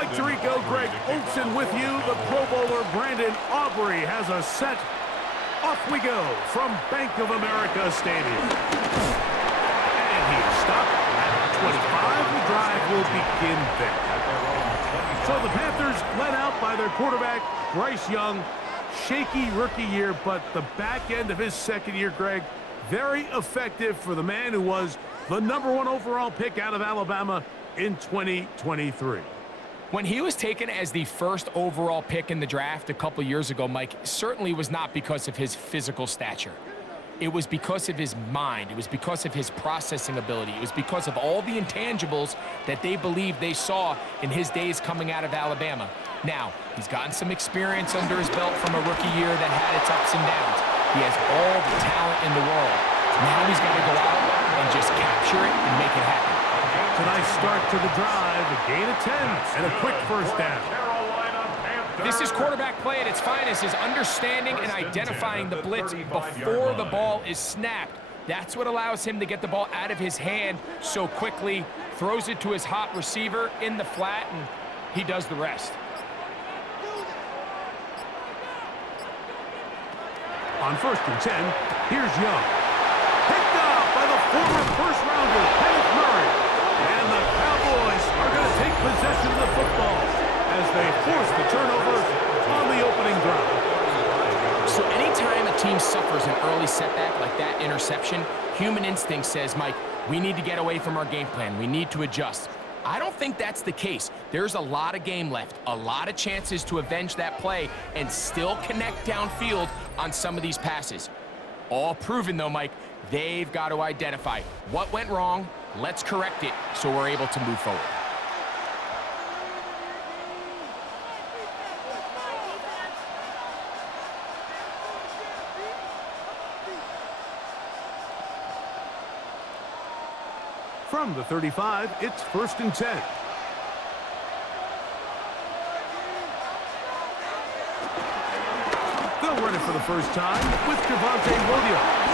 Mike Tirico, Greg Olson with you. The Pro Bowler Brandon Aubrey has a set. Off we go from Bank of America Stadium. And he's stopped at 25. The drive will begin there. So the Panthers led out by their quarterback, Bryce Young. Shaky rookie year, but the back end of his second year, Greg, very effective for the man who was the #1 overall pick out of Alabama in 2023. When he was taken as the first overall pick in the draft a couple years ago, Mike, certainly was not because of his physical stature. It was because of his mind. It was because of his processing ability. It was because of all the intangibles that they believed they saw in his days coming out of Alabama. Now, he's gotten some experience under his belt from a rookie year that had its ups and downs. He has all the talent in the world. Now he's got to go out and just capture it and make it happen. It's a nice start to the drive, a gain of 10, and a quick first down. This is quarterback play at its finest, is understanding and identifying the blitz before the ball is snapped. That's what allows him to get the ball out of his hand so quickly, throws it to his hot receiver in the flat, and he does the rest. On 1st and 10, here's Young. Picked up by the former first-rounder, Kenneth Murray. And the Cowboys are going to take possession of the football as they force the turnover on the opening drive. So anytime a team suffers an early setback like that interception, human instinct says, Mike, we need to get away from our game plan. We need to adjust. I don't think that's the case. There's a lot of game left, a lot of chances to avenge that play and still connect downfield on some of these passes. All proven, though, Mike, they've got to identify what went wrong, let's correct it so we're able to move forward. From the 35, it's 1st and 10. They'll run it for the first time with Javonte Williams.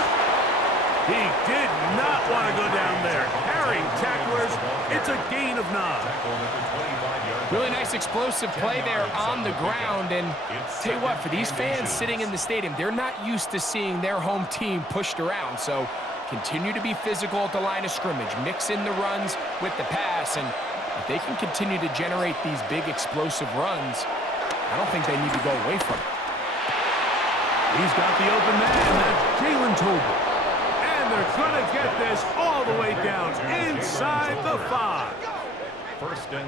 He did not want to go down there. Carrying tacklers, it's a gain of 9. Really nice explosive play there on the ground. And tell you what, for these fans sitting in the stadium, they're not used to seeing their home team pushed around. So continue to be physical at the line of scrimmage. Mix in the runs with the pass. And if they can continue to generate these big explosive runs, I don't think they need to go away from it. He's got the open man. That's Jalen Tolbert. And they're going to get this all the way down inside the 5.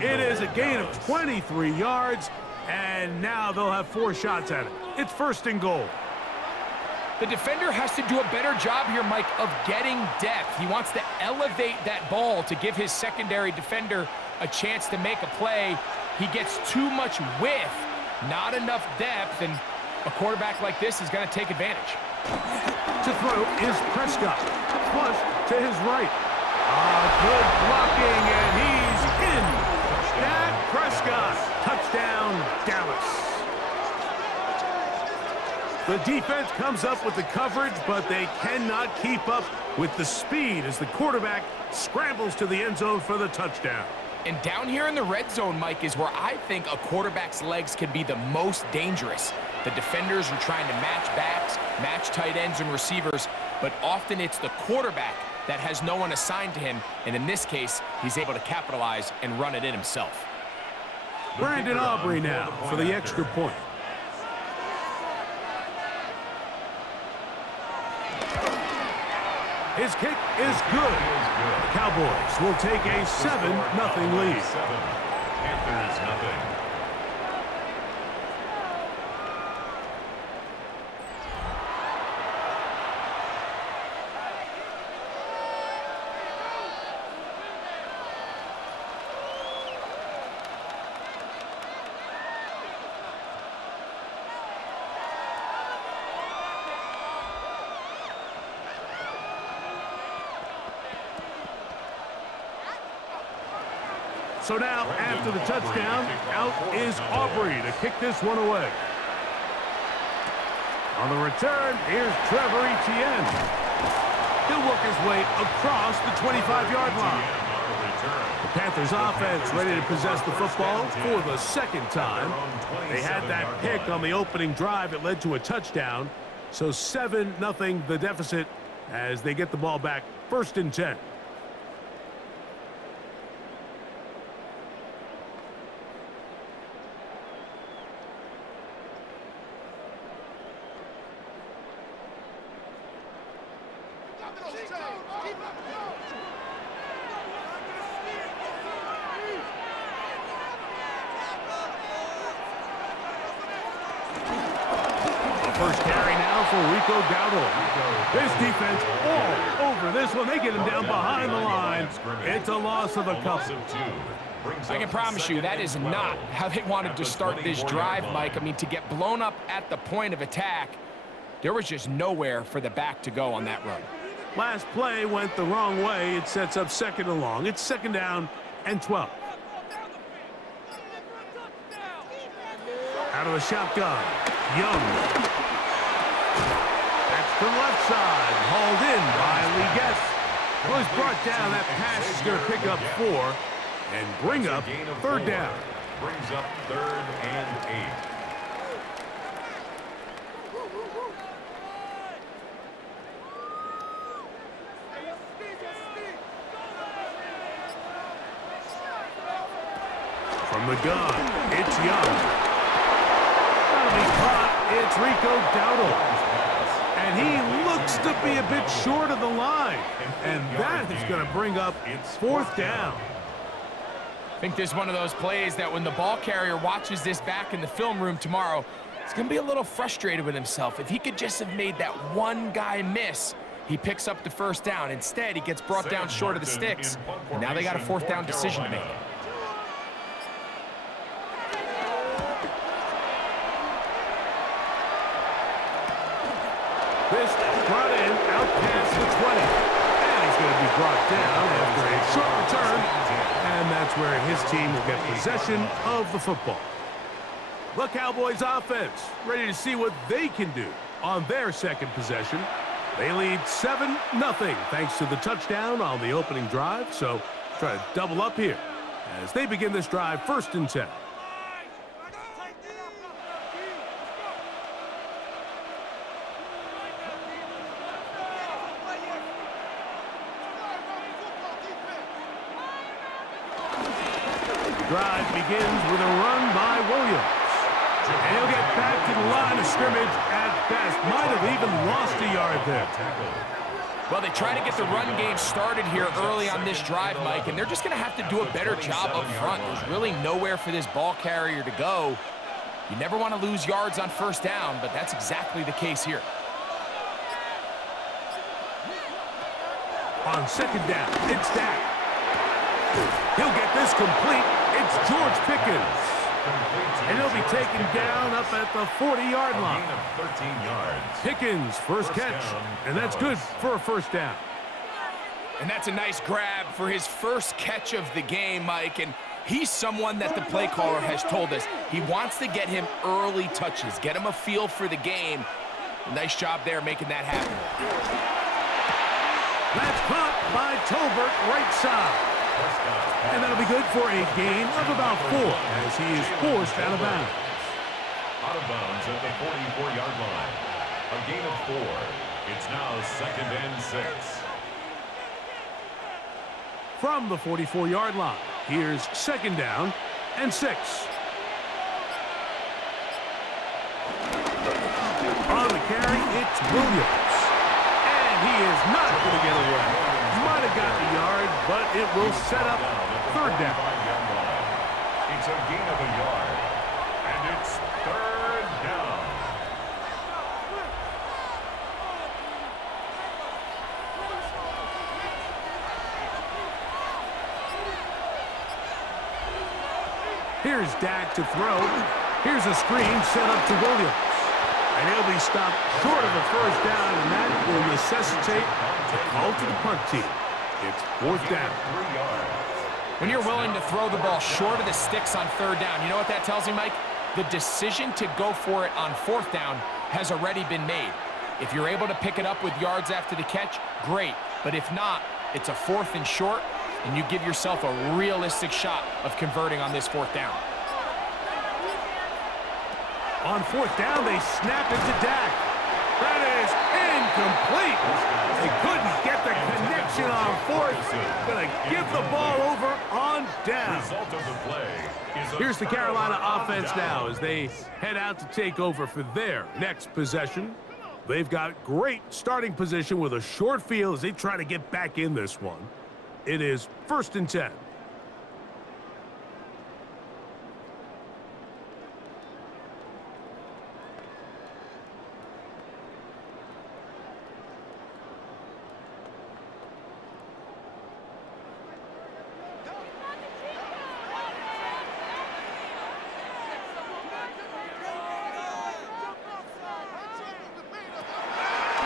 It is a gain of 23 yards. And now they'll have 4 shots at it. It's 1st and goal. The defender has to do a better job here, Mike, of getting depth. He wants to elevate that ball to give his secondary defender a chance to make a play. He gets too much width, not enough depth, and a quarterback like this is going to take advantage. To throw is Prescott. Flush to his right. Good blocking, and he's in. Dak Prescott. Touchdown, Dallas. The defense comes up with the coverage, but they cannot keep up with the speed as the quarterback scrambles to the end zone for the touchdown. And down here in the red zone, Mike, is where I think a quarterback's legs can be the most dangerous. The defenders are trying to match backs, match tight ends and receivers, but often it's the quarterback that has no one assigned to him, and in this case, he's able to capitalize and run it in himself. Brandon Aubrey now for the extra point. His kick is good. The Cowboys will take a 7-0 lead. Panthers nothing. So now, after the touchdown, out is Aubrey to kick this one away. On the return, here's Trevor Etienne. He'll work his way across the 25-yard line. The Panthers offense ready to possess the football for the second time. They had that pick on the opening drive. It led to a touchdown. So 7-0 the deficit as they get the ball back, 1st and 10. First carry now for Rico Dowdle. This defense all over this one. They get him down behind the line. It's a loss of a couple. I can promise you that is not how they wanted to start this drive, Mike. I mean, to get blown up at the point of attack, there was just nowhere for the back to go on that run. Last play went the wrong way. It sets up 2nd and long. It's 2nd down and 12. Out of the shotgun, Young. That's the left side, hauled in by Lee. Was brought down. That pass is going to pick up 4 and bring up 3rd down. Brings up 3rd and 8. From the gun, it's Young. That'll be caught. It's Rico Dowdle. And he looks to be a bit short of the line. And that is going to bring up 4th down. I think this is one of those plays that when the ball carrier watches this back in the film room tomorrow, he's going to be a little frustrated with himself. If he could just have made that one guy miss, he picks up the 1st down. Instead, he gets brought down short of the sticks. And now they got a 4th down decision to make. This brought in out past the 20. And he's going to be brought down after a short return. And that's where his team will get possession of the football. The Cowboys offense ready to see what they can do on their 2nd possession. They lead 7-0 thanks to the touchdown on the opening drive. So try to double up here as they begin this drive, 1st and 10. Drive begins with a run by Williams. And he'll get back to the line of scrimmage at best. Might have even lost a yard there. Well, they try to get the run game started here early on this drive, Mike, and they're just going to have to do a better job up front. There's really nowhere for this ball carrier to go. You never want to lose yards on 1st down, but that's exactly the case here. On 2nd down, it's Dak. He'll get this complete. It's George Pickens. And he'll be taken down up at the 40-yard line. 13 yards. Pickens, first catch, and that's good for a 1st down. And that's a nice grab for his 1st catch of the game, Mike. And he's someone that the play caller has told us he wants to get him early touches, get him a feel for the game. Nice job there making that happen. That's caught by Tolbert, right side. And that'll be good for a gain of about 4 as he is forced out of bounds. Out of bounds at the 44-yard line. A gain of 4. It's now 2nd and 6. From the 44-yard line, here's 2nd down and 6. On the carry, it's Williams. And he is not going to get away. Might have gotten a yard, but it will set up 3rd down. It's a gain of a yard, and it's 3rd down. Here's Dak to throw. Here's a screen set up to Williams. And he'll be stopped short of the 1st down, and that will necessitate a call to the punt team. It's 4th down. When you're willing to throw the ball short of the sticks on 3rd down, you know what that tells me, Mike? The decision to go for it on 4th down has already been made. If you're able to pick it up with yards after the catch, great. But if not, it's a 4th and short. and you give yourself a realistic shot of converting on this 4th down. On 4th down, they snap it to Dak. That is incomplete. They couldn't get the connection on 4th. Gonna give the ball over on down. Here's the Carolina offense now as they head out to take over for their next possession. They've got great starting position with a short field as they try to get back in this one. It is 1st and 10.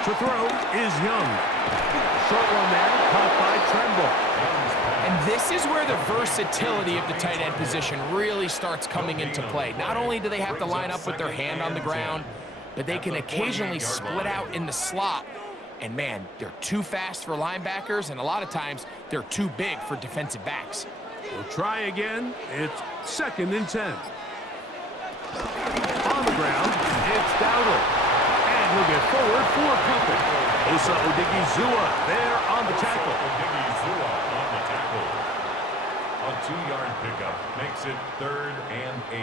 To throw is Young. Short one there, caught by Tremble. And this is where the versatility of the tight end position really starts coming into play. Not only do they have to line up with their hand on the ground, but they can occasionally split out in the slot. And man, they're too fast for linebackers, and a lot of times they're too big for defensive backs. We'll try again. It's 2nd and 10. On the ground, it's Dowdle. And he'll get forward for Pumpkin. Osa Odigizua there on the tackle. Odigizua on the tackle. A 2-yard pickup makes it 3rd and 8.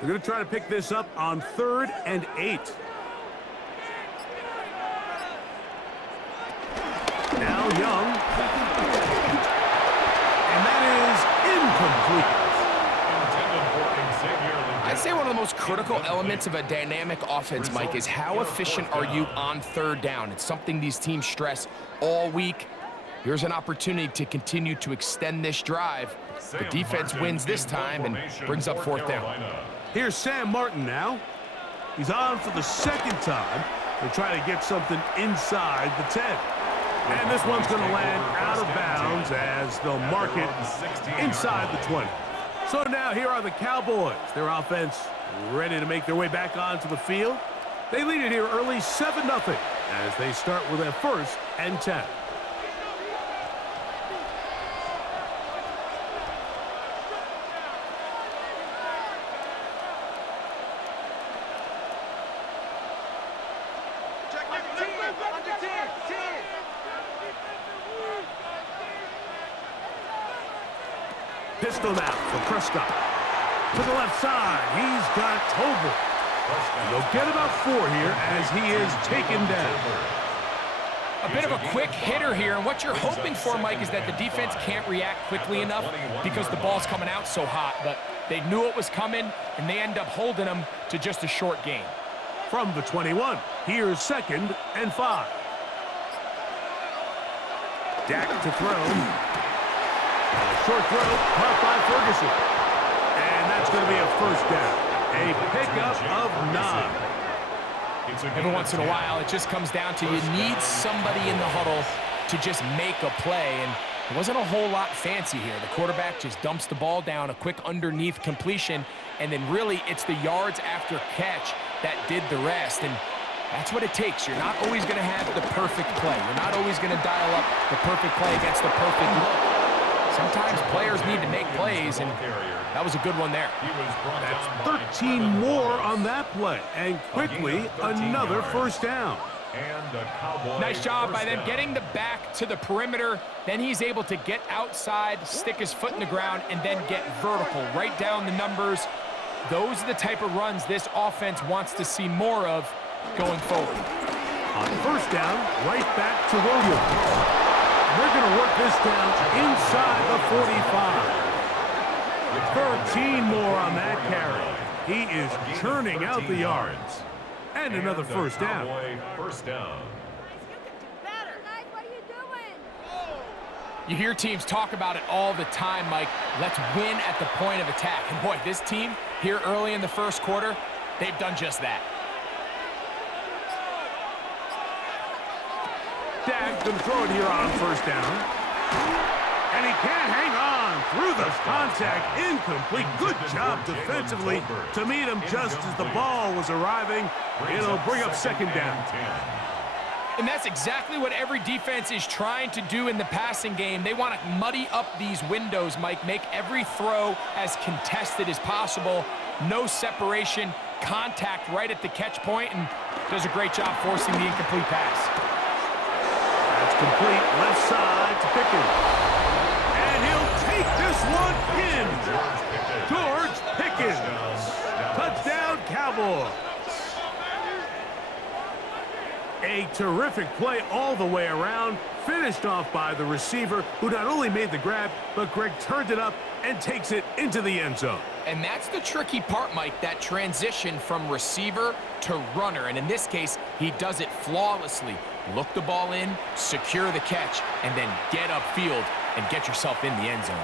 They're going to try to pick this up on 3rd and 8. Now Young. And that is incomplete. I'd say one of the most critical elements of a dynamic offense, Mike, is how efficient are you on 3rd down. It's something these teams stress all week. Here's an opportunity to continue to extend this drive. The defense wins this time and brings up 4th down. Here's Sam Martin now. He's on for the 2nd time. They're trying to get something inside the 10. And this one's going to land out of bounds as they'll mark it inside the 20. So now here are the Cowboys. Their offense ready to make their way back onto the field. They lead it here early 7-0 as they start with a 1st and 10. Pistol now for Prescott. To the left side, he's got Tobin. They'll get about 4 here as he is taken down. A bit of a quick hitter here, and what you're hoping for, Mike, is that the defense can't react quickly enough because the ball's coming out so hot, but they knew it was coming, and they end up holding them to just a short gain. From the 21, here's 2nd and 5. Dak to throw. Short throw, caught by Ferguson. And that's going to be a 1st down. A pickup of 9. Every once in a while, it just comes down to you need somebody in the huddle to just make a play. And it wasn't a whole lot fancy here. The quarterback just dumps the ball down, a quick underneath completion, and then really it's the yards after catch that did the rest. And that's what it takes. You're not always going to have the perfect play. You're not always going to dial up the perfect play against the perfect look. Sometimes players need to make plays, and that was a good one there. That's 13 more on that play, and quickly another 1st down. Nice job by them getting the back to the perimeter. Then he's able to get outside, stick his foot in the ground, and then get vertical. Right down the numbers. Those are the type of runs this offense wants to see more of going forward. On 1st down, right back to Williams. They're going to work this down inside the 45. 13 more on that carry. He is churning out the yards. And another 1st down. You hear teams talk about it all the time, Mike. Let's win at the point of attack. And boy, this team here early in the 1st quarter, they've done just that. Dak going to throw it here on 1st down. And he can't hang on through the contact. Incomplete. Good job defensively to meet him just as the ball was arriving. It'll bring up 2nd down. And that's exactly what every defense is trying to do in the passing game. They want to muddy up these windows, Mike, make every throw as contested as possible. No separation, contact right at the catch point, and does a great job forcing the incomplete pass. That's complete, left side to Pickens. And he'll take this one in. George Pickens. Touchdown, Cowboys. A terrific play all the way around, finished off by the receiver, who not only made the grab, but Greg turned it up and takes it into the end zone. And that's the tricky part, Mike, that transition from receiver to runner. And in this case, he does it flawlessly. Look the ball in, secure the catch, and then get upfield and get yourself in the end zone.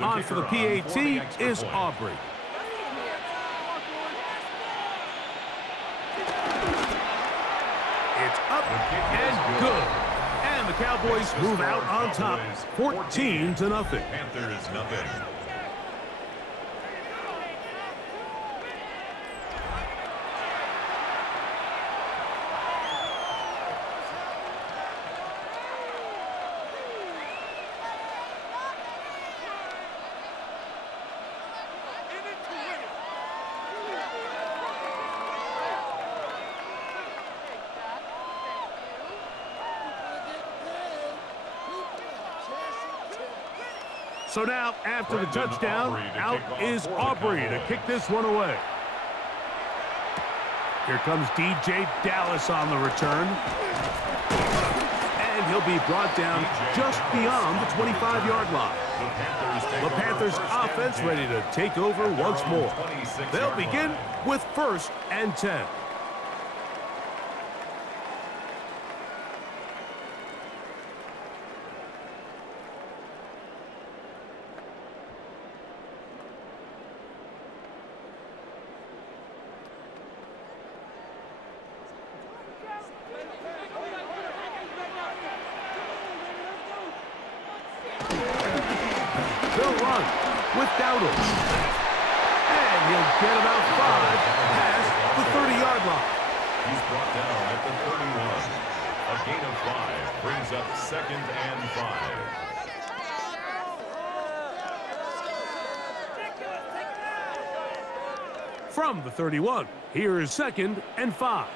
On for the PAT is Aubrey. It's up and good. And the Cowboys move out on top, 14-0. Panthers nothing. So now, after the touchdown, out is Aubrey to kick this one away. Here comes DJ Dallas on the return. And he'll be brought down just beyond the 25-yard line. The Panthers offense ready to take over once more. They'll begin with 1st and 10. They'll run with Dowdle. And he'll get about 5 past the 30-yard line. He's brought down at the 31. A gain of 5 brings up 2nd and 5. From the 31, here is 2nd and 5.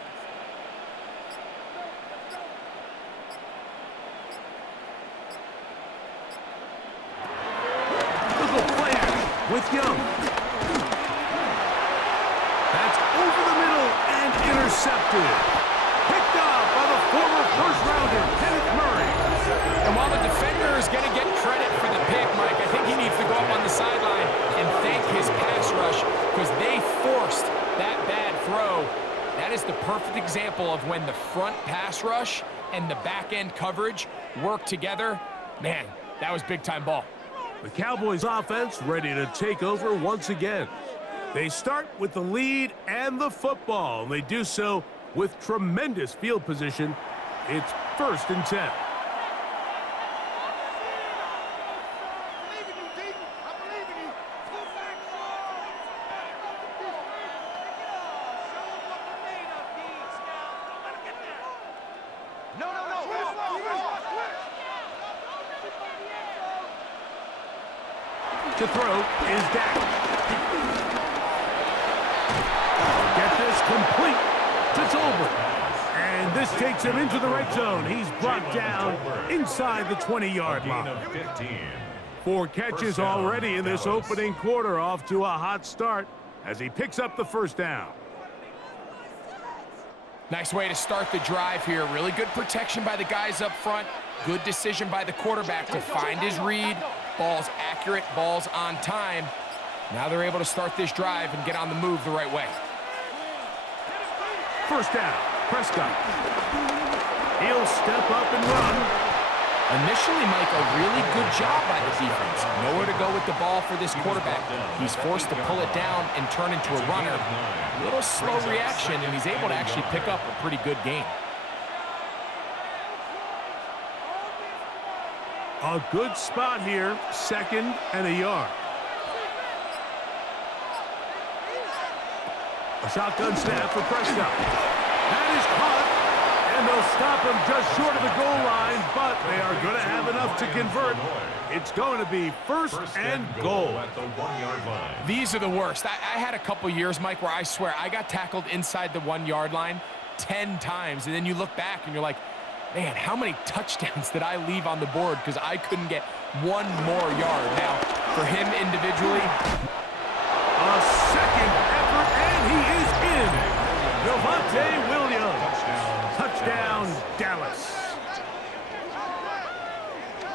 With Young. That's over the middle and intercepted. Picked off by the former first-rounder, Kenneth Murray. And while the defender is going to get credit for the pick, Mike, I think he needs to go up on the sideline and thank his pass rush because they forced that bad throw. That is the perfect example of when the front pass rush and the back-end coverage work together. Man, that was big-time ball. The Cowboys offense ready to take over once again. They start with the lead and the football, and they do so with tremendous field position. It's 1st and 10. To throw is Dak. Get this complete to Tolbert. And this takes him into the red zone. He's brought down inside the 20-yard line. 4 catches already in this opening quarter, off to a hot start as he picks up the 1st down. Nice way to start the drive here. Really good protection by the guys up front. Good decision by the quarterback to find his read. Ball's accurate, ball's on time. Now they're able to start this drive and get on the move the right way. 1st down, Prescott. He'll step up and run. Initially, Mike, a really good job by the defense. Nowhere to go with the ball for this quarterback. He's forced to pull it down and turn into a runner. A little slow reaction, and he's able to actually pick up a pretty good gain. A good spot here, 2nd and a yard. A shotgun snap for Prescott. That is caught, and they'll stop him just short of the goal line, but they are going to have enough to convert. It's going to be first and goal. At the 1-yard line. These are the worst. I had a couple years, Mike, where I swear I got tackled inside the 1-yard line 10 times, and then you look back and you're like, man, how many touchdowns did I leave on the board because I couldn't get one more yard? Now, for him individually, a second effort, and he is in. Javonte Williams. Touchdown, Dallas.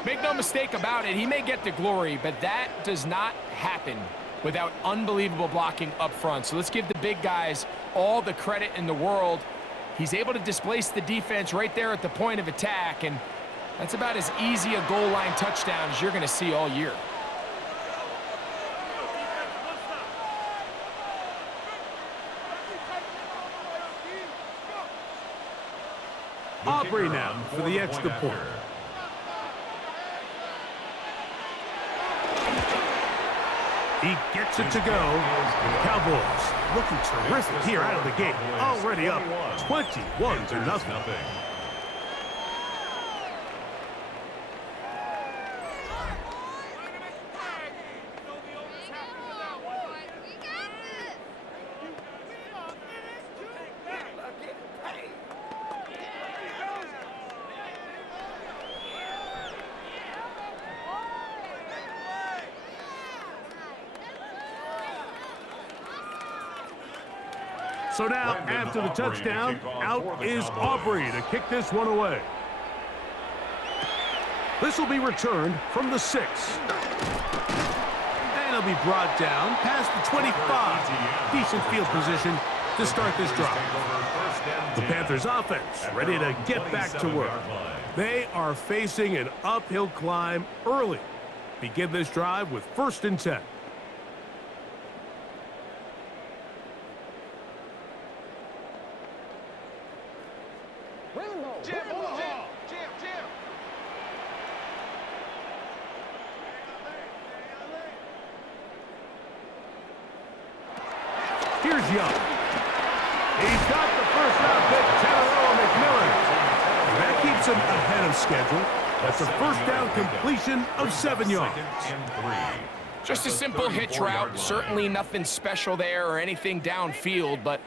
make no mistake about it, he may get to glory, but that does not happen without unbelievable blocking up front. So let's give the big guys all the credit in the world. He's able to displace the defense right there at the point of attack, and that's about as easy a goal line touchdown as you're going to see all year. Aubrey now for the extra point. He gets it to go. Cowboys looking terrific here out of the gate. Already up 21-0. So now, after the touchdown, out is Aubrey to kick this one away. This will be returned from the 6. And it'll be brought down past the 25. Decent field position to start this drive. The Panthers offense ready to get back to work. They are facing an uphill climb early. Begin this drive with 1st and 10. Here's Young. He's got the first-round pick, Tannero McMillan. That keeps him ahead of schedule. That's a first-down completion of 7 yards. Just a simple hitch route. Certainly nothing special there or anything downfield, but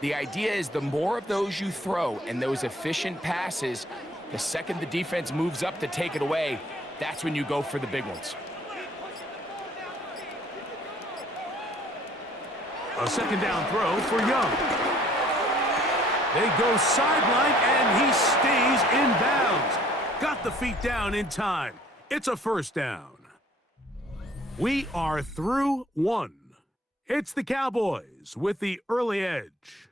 the idea is the more of those you throw and those efficient passes, the second the defense moves up to take it away, that's when you go for the big ones. A 2nd down throw for Young. They go sideline, and he stays in bounds. Got the feet down in time. It's a 1st down. We are through 1. It's the Cowboys with the early edge.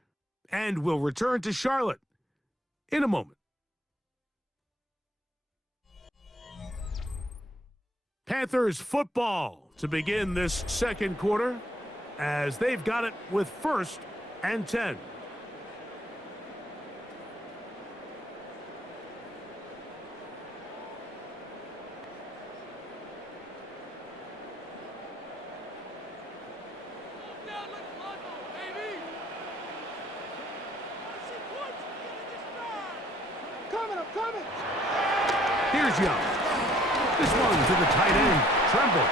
And we'll return to Charlotte in a moment. Panthers football to begin this 2nd quarter, as they've got it with 1st and 10. Here's Young. This one to the tight end, Tremble.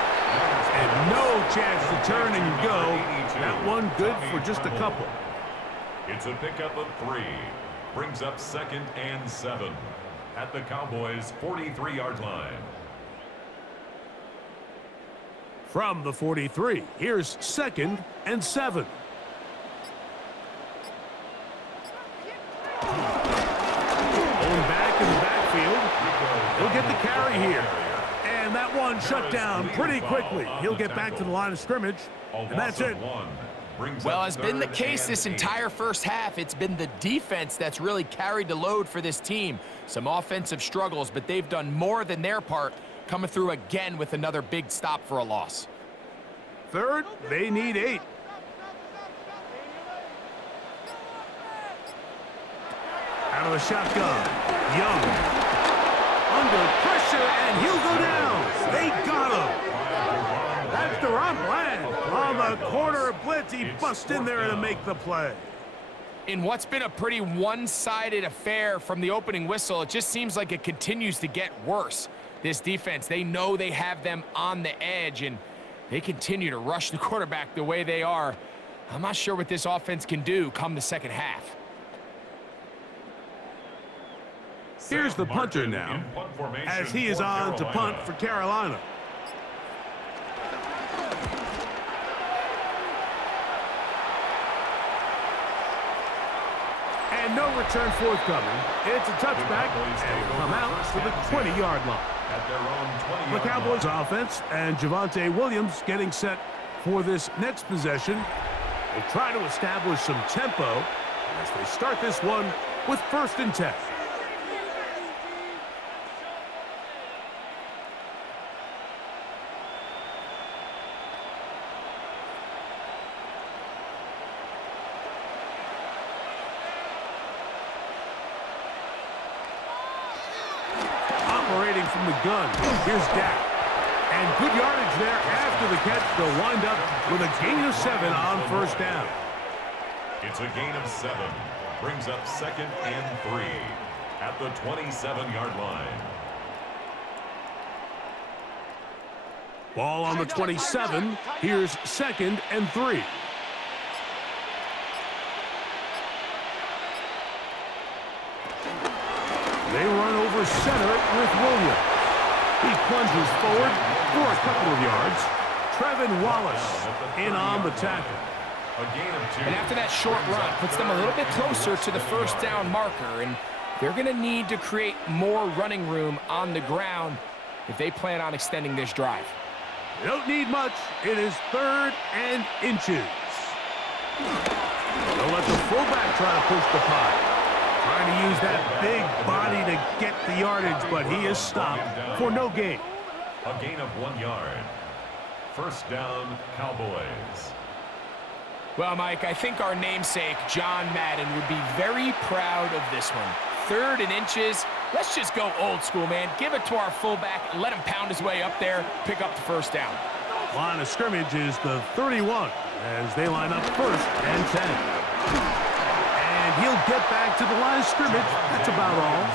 And no chance to turn and go. That one good for just a couple. It's a pickup of 3. Brings up 2nd and 7 at the Cowboys' 43-yard line. From the 43, here's 2nd and 7. Going back in the backfield. He'll get the carry here. And that one shut down pretty quickly. He'll get back to the line of scrimmage, and that's it. Well, it's been the case this entire first half. It's been the defense that's really carried the load for this team. Some offensive struggles, but they've done more than their part, coming through again with another big stop for a loss. 3rd, they need 8. Out of the shotgun, Young. Under pressure, and he'll go front land on the corner blitz. He busts in there to make the play. In what's been a pretty one-sided affair from the opening whistle, it just seems like it continues to get worse. This defense, they know they have them on the edge, and they continue to rush the quarterback the way they are. I'm not sure what this offense can do come the second half. Here's the punter now, as he is on to punt for Carolina. And no return forthcoming. It's a touchback, and will come out to the 20-yard line. At their own 20-yard The Cowboys offense and Javonte Williams getting set for this next possession. They try to establish some tempo as they start this one with 1st and 10. Operating from the gun, here's Dak. And good yardage there after the catch. They'll wind up with a gain of 7 on 1st down. It's a gain of 7. Brings up 2nd and 3 at the 27-yard line. Ball on the 27. Here's 2nd and 3. They run over center with Williams. He plunges forward for a couple of yards. Trevin Wallace in on the tackle. And after that short run, puts them a little bit closer to the 1st down marker, and they're going to need to create more running room on the ground if they plan on extending this drive. They don't need much. It is 3rd and inches. They'll let the fullback try to push the pile. Trying to use that big body to get the yardage, but he is stopped for no gain. A gain of 1 yard. 1st down, Cowboys. Well, Mike, I think our namesake, John Madden, would be very proud of this one. 3rd and inches. Let's just go old school, man. Give it to our fullback and let him pound his way up there, pick up the 1st down. Line of scrimmage is the 31 as they line up 1st and 10. And he'll get back to the line of scrimmage. That's about all.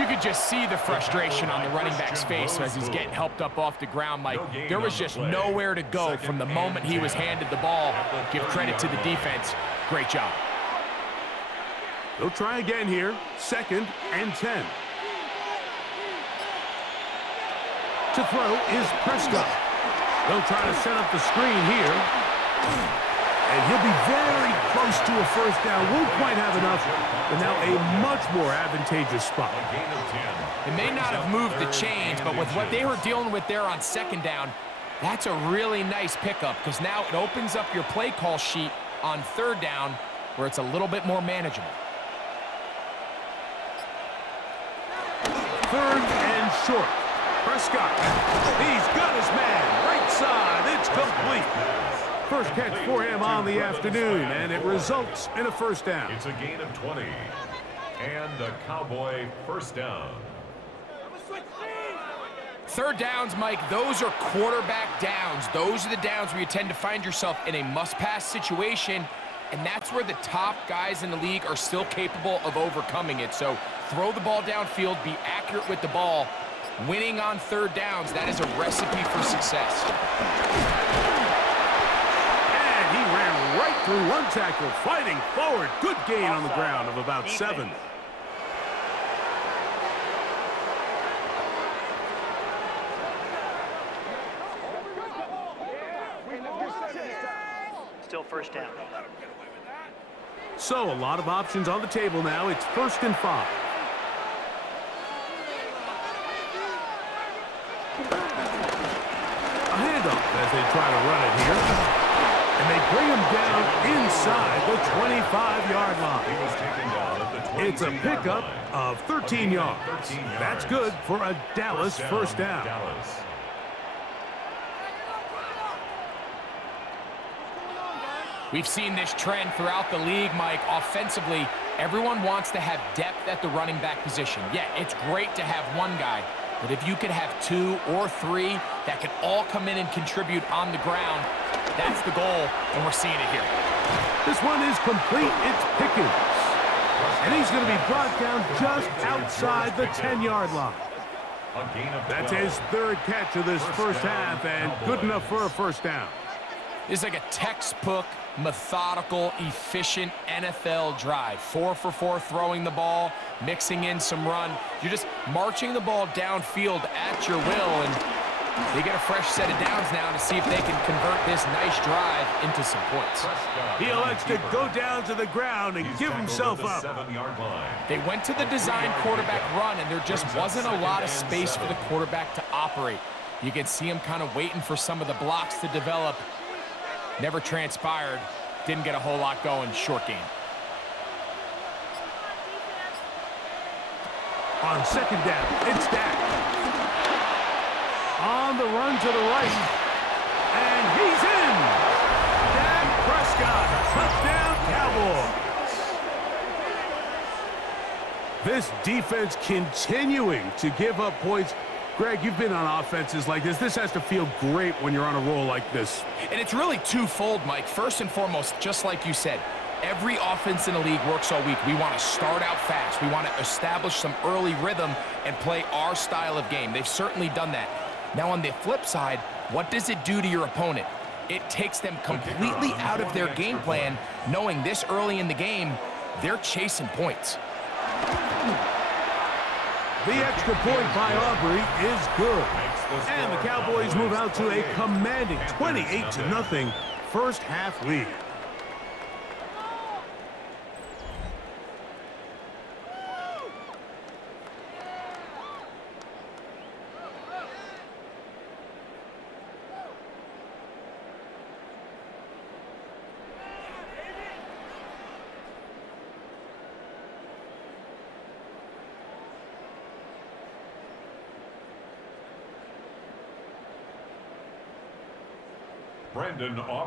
You could just see the frustration on the running back's face as he's getting helped up off the ground, Mike. There was just nowhere to go from the moment he was handed the ball. Give credit to the defense. Great job. They'll try again here. 2nd and 10. To throw is Prescott. They'll try to set up the screen here. And he'll be very close to a 1st down. Won't quite have enough, but now a much more advantageous spot. It may not have moved the chains, but with what they were dealing with there on 2nd down, that's a really nice pickup because now it opens up your play call sheet on 3rd down where it's a little bit more manageable. 3rd and short. Prescott. He's got his man. Right side. It's complete. First catch for him on the afternoon, and it results in a 1st down. It's a gain of 20. And a Cowboy 1st down. 3rd downs, Mike, those are quarterback downs. Those are the downs where you tend to find yourself in a must-pass situation, and that's where the top guys in the league are still capable of overcoming it. So throw the ball downfield, be accurate with the ball. Winning on 3rd downs, that is a recipe for success. And he ran right through one tackle, fighting forward. Good gain on the ground of about 7. Still 1st down. So a lot of options on the table now. It's 1st and 5. A handoff as they try to run it here. And they bring him down inside the 25-yard line. It's a pickup of 13 yards. That's good for a Dallas 1st down. We've seen this trend throughout the league, Mike. Offensively, everyone wants to have depth at the running back position. Yeah, it's great to have one guy, But if you could have 2 or 3 that can all come in and contribute on the ground, that's the goal, and we're seeing it here. This one is complete. It's Pickens. And he's going to be brought down just outside the 10-yard line. That's his 3rd catch of this first half, and good enough for a first down. It's like a textbook, methodical, efficient NFL drive. 4 for 4 throwing the ball, mixing in some run. You're just marching the ball downfield at your will, and they get a fresh set of downs now to see if they can convert this nice drive into some points. He elects to go down to the ground and give himself up. They went to the design quarterback run, and there just wasn't a lot of space for the quarterback to operate. You can see him kind of waiting for some of the blocks to develop. Never transpired. Didn't get a whole lot going. Short game. On second down, it's Dak. On the run to the right. And he's in. Dak Prescott. Touchdown, Cowboys. This defense continuing to give up points. Greg, you've been on offenses like this. This has to feel great when you're on a roll like this. And it's really twofold, Mike. First and foremost, just like you said, every offense in the league works all week. We want to start out fast. We want to establish some early rhythm and play our style of game. They've certainly done that. Now, on the flip side, what does it do to your opponent? It takes them completely out of their game plan, knowing this early in the game, they're chasing points. The extra point by Aubrey is good. And the Cowboys move out to a commanding 28-0 first half lead.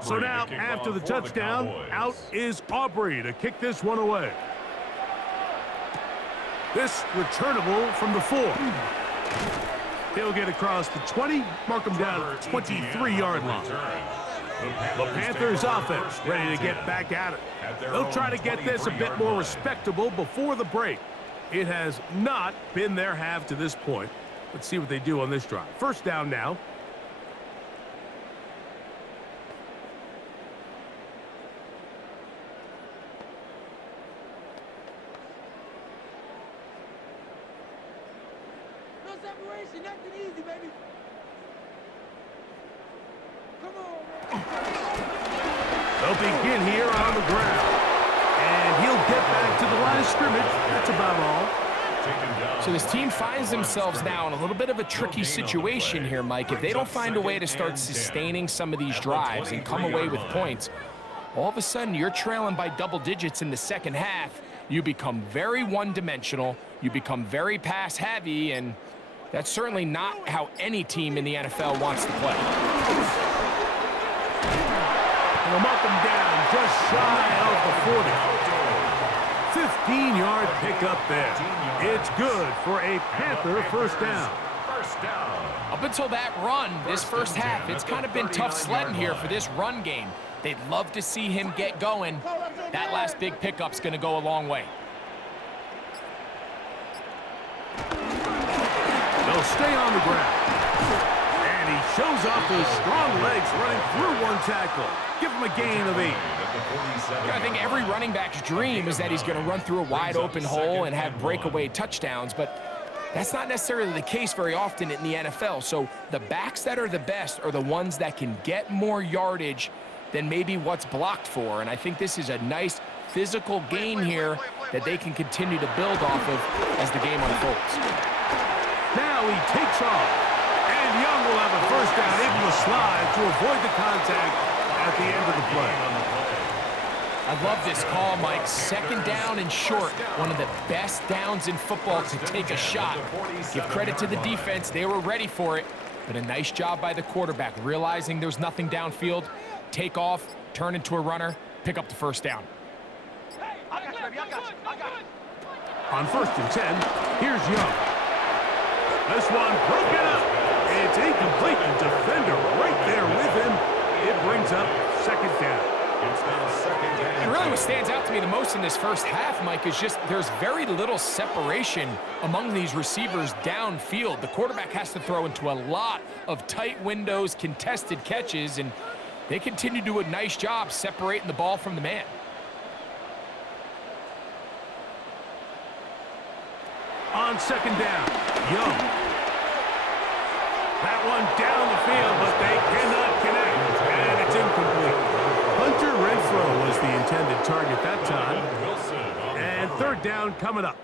So now, after the touchdown, out is Aubrey to kick this one away. This returnable from the 4. He'll get across the 20, mark him down at the 23-yard line. The Panthers offense ready to get back at it. They'll try to get this a bit more respectable before the break. It has not been their half to this point. Let's see what they do on this drive. First down now. Nothing easy, baby. Come on, man. They'll begin here on the ground. And he'll get back to the line of scrimmage. That's about all. So this team finds themselves now in a little bit of a tricky situation here, Mike. If they don't find a way to start sustaining some of these drives and come away with points, all of a sudden you're trailing by double digits in the second half. You become very one-dimensional. You become very pass-heavy, and that's certainly not how any team in the NFL wants to play. And they'll mark them down just shy of the 40. 15-yard pickup there. It's good for a Panther first down. Up until that run, this first half, it's kind of been tough sledding here for this run game. They'd love to see him get going. That last big pickup's going to go a long way. They'll stay on the ground. And he shows off those strong legs running through one tackle. Give him a gain of 8. I think every running back's dream is that he's going to run through a wide open hole and have breakaway touchdowns, but that's not necessarily the case very often in the NFL. So the backs that are the best are the ones that can get more yardage than maybe what's blocked for. And I think this is a nice physical gain here that they can continue to build off of as the game unfolds. Now he takes off. And Young will have a first down, able to slide to avoid the contact at the end of the play. I love this call, Mike. Second down and short. One of the best downs in football to take a shot. Give credit to the defense. They were ready for it. But a nice job by the quarterback, realizing there's nothing downfield. Take off, turn into a runner, pick up the first down. I got you, baby. I got you. On 1st and 10, here's Young. This one broken up. It's incomplete. The defender right there with him. It brings up second down. It's now second down. And really what stands out to me the most in this first half, Mike, is just there's very little separation among these receivers downfield. The quarterback has to throw into a lot of tight windows, contested catches, and they continue to do a nice job separating the ball from the man. On second down, Young. That one down the field, but they cannot connect, and it's incomplete. Hunter Renfrow was the intended target that time. And third down coming up.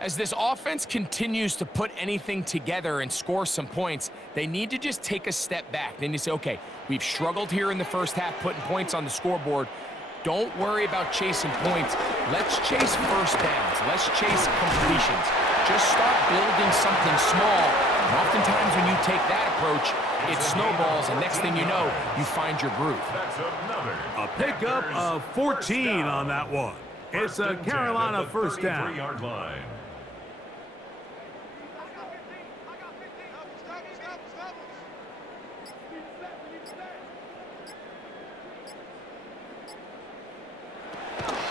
As this offense continues to put anything together and score some points, they need to just take a step back. They need to say, okay, we've struggled here in the first half putting points on the scoreboard. Don't worry about chasing points. Let's chase first downs. Let's chase completions. Just start building something small. And oftentimes when you take that approach, it snowballs, and next thing you know, you find your groove. A pickup of 14 on that one. It's a Carolina first down.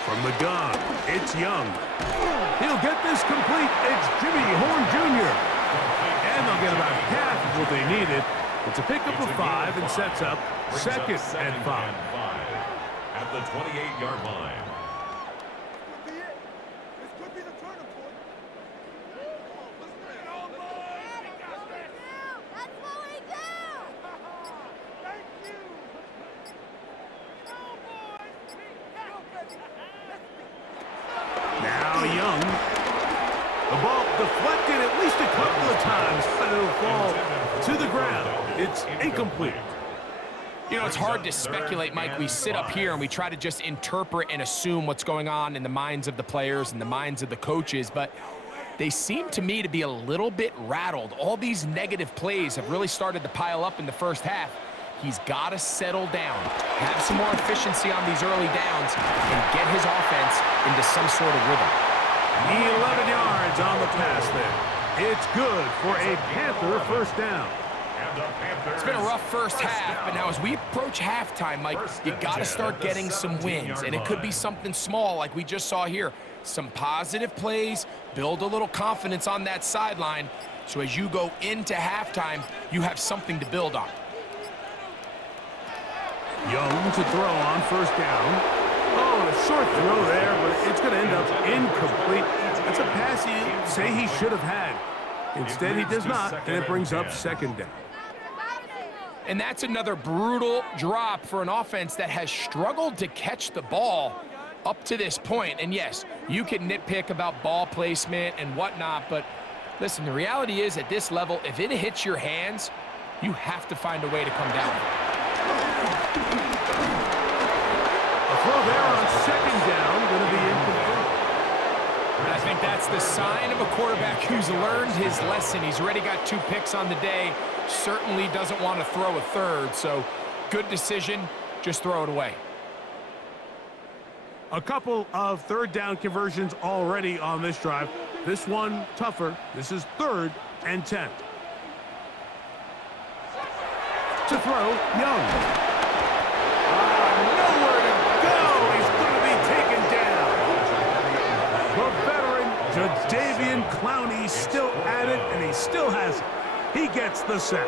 From the gun, it's Young. He'll get this complete. It's Jimmy Horn Jr. And they'll get about half of what they needed. It's a pickup of 5 and sets up second and 5. At the 28-yard line. This could be the turning point. That's what we do! Thank you. Now Young. The ball deflected at least a couple of times, but it'll fall to the ground. It's incomplete. You know, it's hard to speculate, Mike. We sit up here and we try to just interpret and assume what's going on in the minds of the players and the minds of the coaches, but they seem to me to be a little bit rattled. All these negative plays have really started to pile up in the first half. He's got to settle down, have some more efficiency on these early downs, and get his offense into some sort of rhythm. 11 yards on the pass there. It's good for a Panther first down. It's been a rough first half, but now as we approach halftime, Mike, you got to start getting some wins, and it could be something small like we just saw here. Some positive plays, build a little confidence on that sideline, so as you go into halftime, you have something to build on. Young to throw on first down. Oh, a short throw there, but it's going to end up incomplete. That's a pass you say he should have had. Instead, he does not, and it brings up second down. And that's another brutal drop for an offense that has struggled to catch the ball up to this point. And yes, you can nitpick about ball placement and whatnot, but listen, the reality is at this level, if it hits your hands, you have to find a way to come down. A throw there on second down, going to be incomplete. And I think that's the sign of a quarterback who's learned his lesson. He's already got 2 picks on the day. Certainly doesn't want to throw a third, so good decision. Just throw it away. A couple of third down conversions already on this drive. This one tougher. This is 3rd and 10. To throw, Young. Nowhere to go. He's going to be taken down. The veteran, Jadeveon Clowney, still at it, and he still has it. He gets the sack.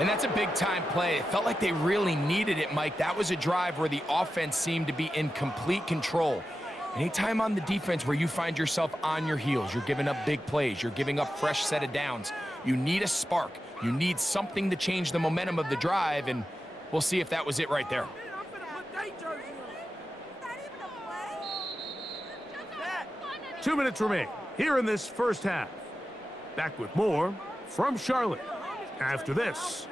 And that's a big-time play. It felt like they really needed it, Mike. That was a drive where the offense seemed to be in complete control. Anytime on the defense where you find yourself on your heels, you're giving up big plays, you're giving up fresh set of downs, you need a spark. You need something to change the momentum of the drive, and we'll see if that was it right there. 2 minutes remain here in this first half. Back with more from Charlotte after this.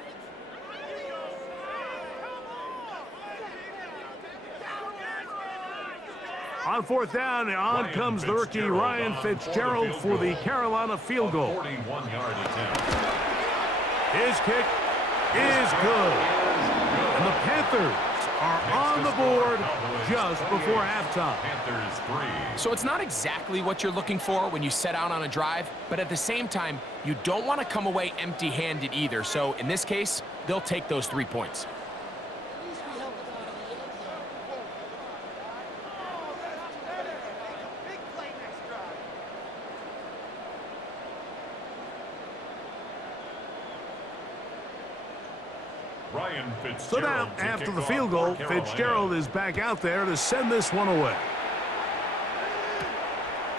On 4th down, on comes the rookie Ryan Fitzgerald for the Carolina field goal. 41-yard attempt. His kick is good. And the Panthers are on the board just before halftime. Panthers 3. So it's not exactly what you're looking for when you set out on a drive, but at the same time, you don't want to come away empty-handed either. So in this case, they'll take those 3 points. Ryan So now, after the field goal, Fitzgerald is back out there to send this one away.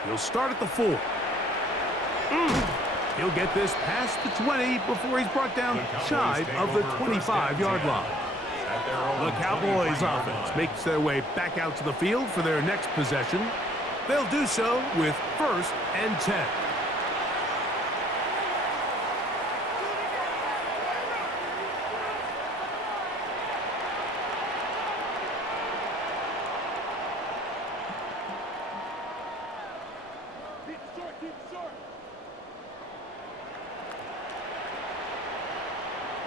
He'll start at the 4. He'll get this past the 20 before he's brought down shy of the 25-yard line. The Cowboys offense makes their way back out to the field for their next possession. They'll do so with 1st and 10. Keep it short.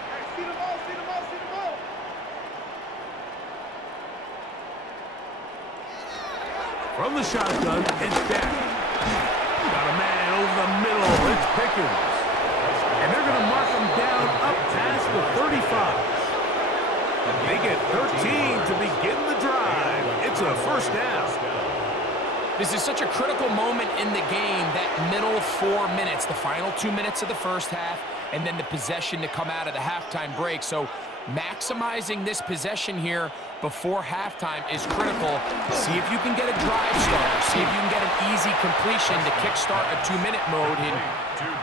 Hey, see the ball, see the ball, see the ball. From the shotgun, it's Dak. Got a man over the middle. It's Pickens. And they're going to mark him down up past the 35. They get 13 to begin the drive. It's a 1st down. This is such a critical moment in the game, that middle 4 minutes, the final 2 minutes of the first half, and then the possession to come out of the halftime break. So maximizing this possession here before halftime is critical. See if you can get a drive starter. See if you can get an easy completion to kickstart a 2-minute mode. And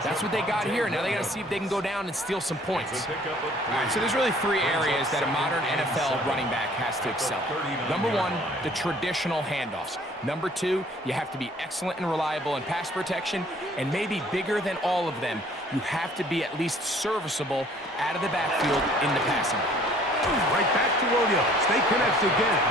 that's what they got here. Now they got to see if they can go down and steal some points. All right, so there's really 3 areas that a modern NFL running back has to excel. Number 1, the traditional handoffs. Number 2, you have to be excellent and reliable in pass protection. And maybe bigger than all of them, you have to be at least serviceable out of the backfield in the passing game. Right back to Williams. They connect again.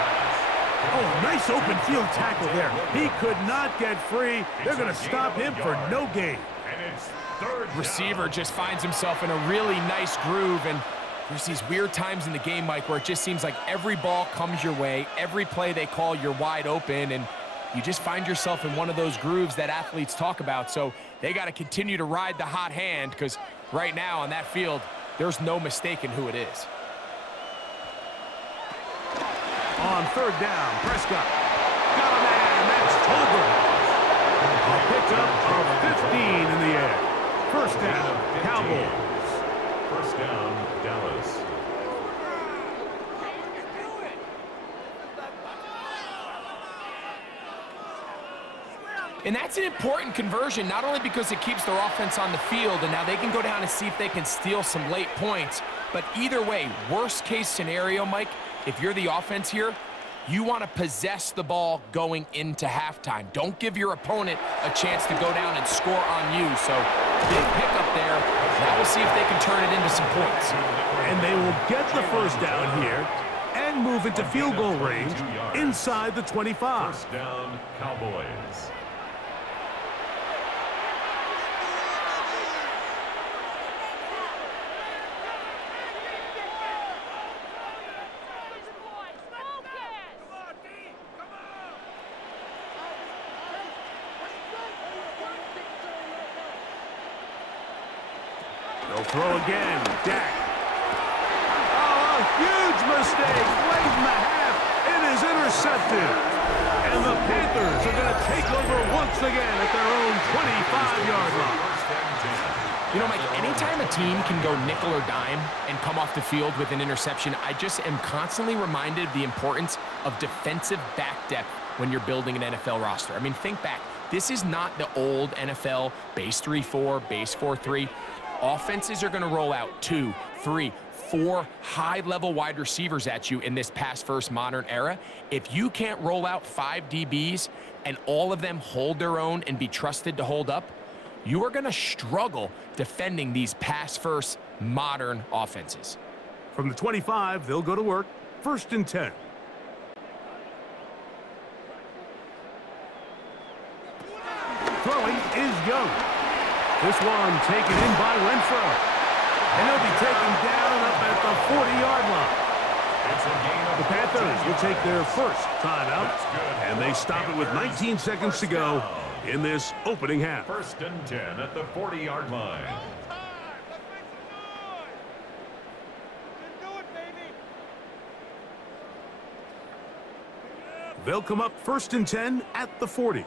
Oh, nice open field tackle there. He could not get free. They're going to stop him for no gain. And it's 3rd down. Receiver just finds himself in a really nice groove, and there's these weird times in the game, Mike, where it just seems like every ball comes your way, every play they call, you're wide open, and you just find yourself in one of those grooves that athletes talk about. So they got to continue to ride the hot hand, because right now on that field, there's no mistaking who it is. On 3rd down, Prescott. Got a man, that's Tolbert. A pickup of 15 in the air. 1st down, Cowboys. 1st down, Dallas. And that's an important conversion, not only because it keeps their offense on the field, and now they can go down and see if they can steal some late points, but either way, worst case scenario, Mike, if you're the offense here, you want to possess the ball going into halftime. Don't give your opponent a chance to go down and score on you. So big pickup there. Now we'll see if they can turn it into some points. And they will get the 1st down here and move into field goal range inside the 25. 1st down, Cowboys. They'll throw again. Dak. Oh, a huge mistake. Late in the half. It is intercepted. And the Panthers are going to take over once again at their own 25-yard line. You know, Mike, anytime a team can go nickel or dime and come off the field with an interception, I just am constantly reminded of the importance of defensive back depth when you're building an NFL roster. I mean, think back. This is not the old NFL base 3-4, base 4-3. Offenses are going to roll out 2, 3, 4 high-level wide receivers at you in this pass-first modern era. If you can't roll out 5 DBs and all of them hold their own and be trusted to hold up, you are going to struggle defending these pass-first modern offenses. From the 25, they'll go to work. 1st and 10. Throwing is Young. This one taken in by Renfro. And he'll be taken down up at the 40-yard line. It's a gain of The Panthers will 14 take their yards. first timeout, That's good. and they stop it with 19 seconds to go in this opening half. First and 10 at the 40-yard line. Time. Let's make some noise. You can do it, baby. They'll come up first and 10 at the 40.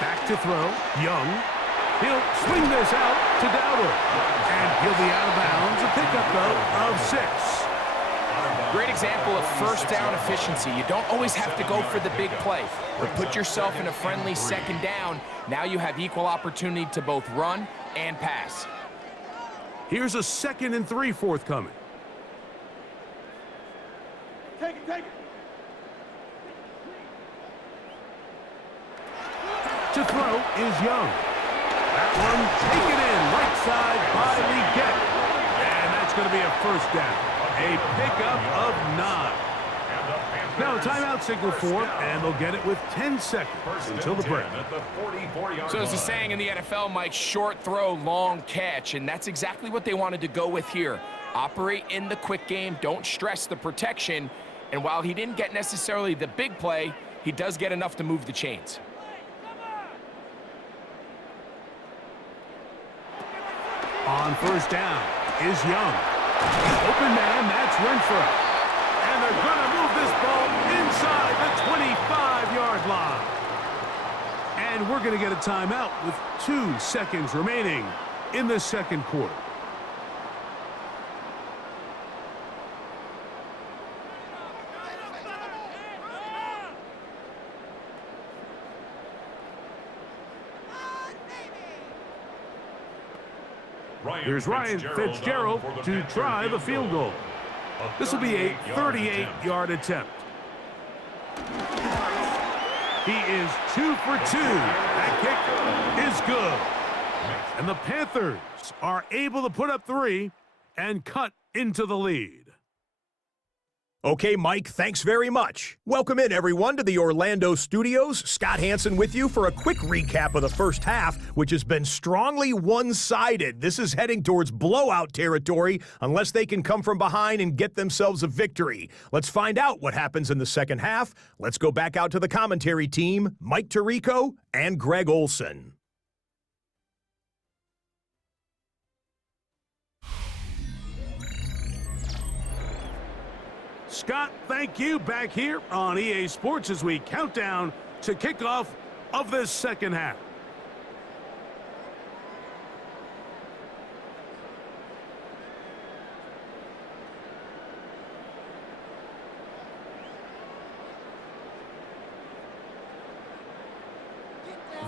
Back to throw. Young. He'll swing this out to Dowdle. And he'll be out of bounds. A pickup, though, of 6. Great example of first down efficiency. You don't always have to go for the big play, but put yourself in a friendly second down. Now you have equal opportunity to both run and pass. Here's a 2nd and 3 forthcoming. Take it, take it. To throw is Young. That one taken in right side by Leggett. And that's going to be a first down. A pickup of 9. Now a timeout signal for them, and they'll get it with 10 seconds until the break. At the 44-yard So there's a line. saying in the NFL, Mike, short throw, long catch, and that's exactly what they wanted to go with here. Operate in the quick game, don't stress the protection, and while he didn't get necessarily the big play, he does get enough to move the chains. On first down is Young. Open man, that's Renfro. And they're going to move this ball inside the 25-yard line. And we're going to get a timeout with 2 seconds remaining in the second quarter. Here's Ryan Fitzgerald to try the field goal. This will be a 38-yard attempt. He is 2 for 2. That kick is good. And the Panthers are able to put up 3 and cut into the lead. Okay, Mike, thanks very much. Welcome in, everyone, to the Orlando studios. Scott Hansen with you for a quick recap of the first half, which has been strongly one-sided. This is heading towards blowout territory unless they can come from behind and get themselves a victory. Let's find out what happens in the second half. Let's go back out to the commentary team, Mike Tirico and Greg Olson. Scott, thank you. Back here on EA Sports as we count down to kickoff of this second half.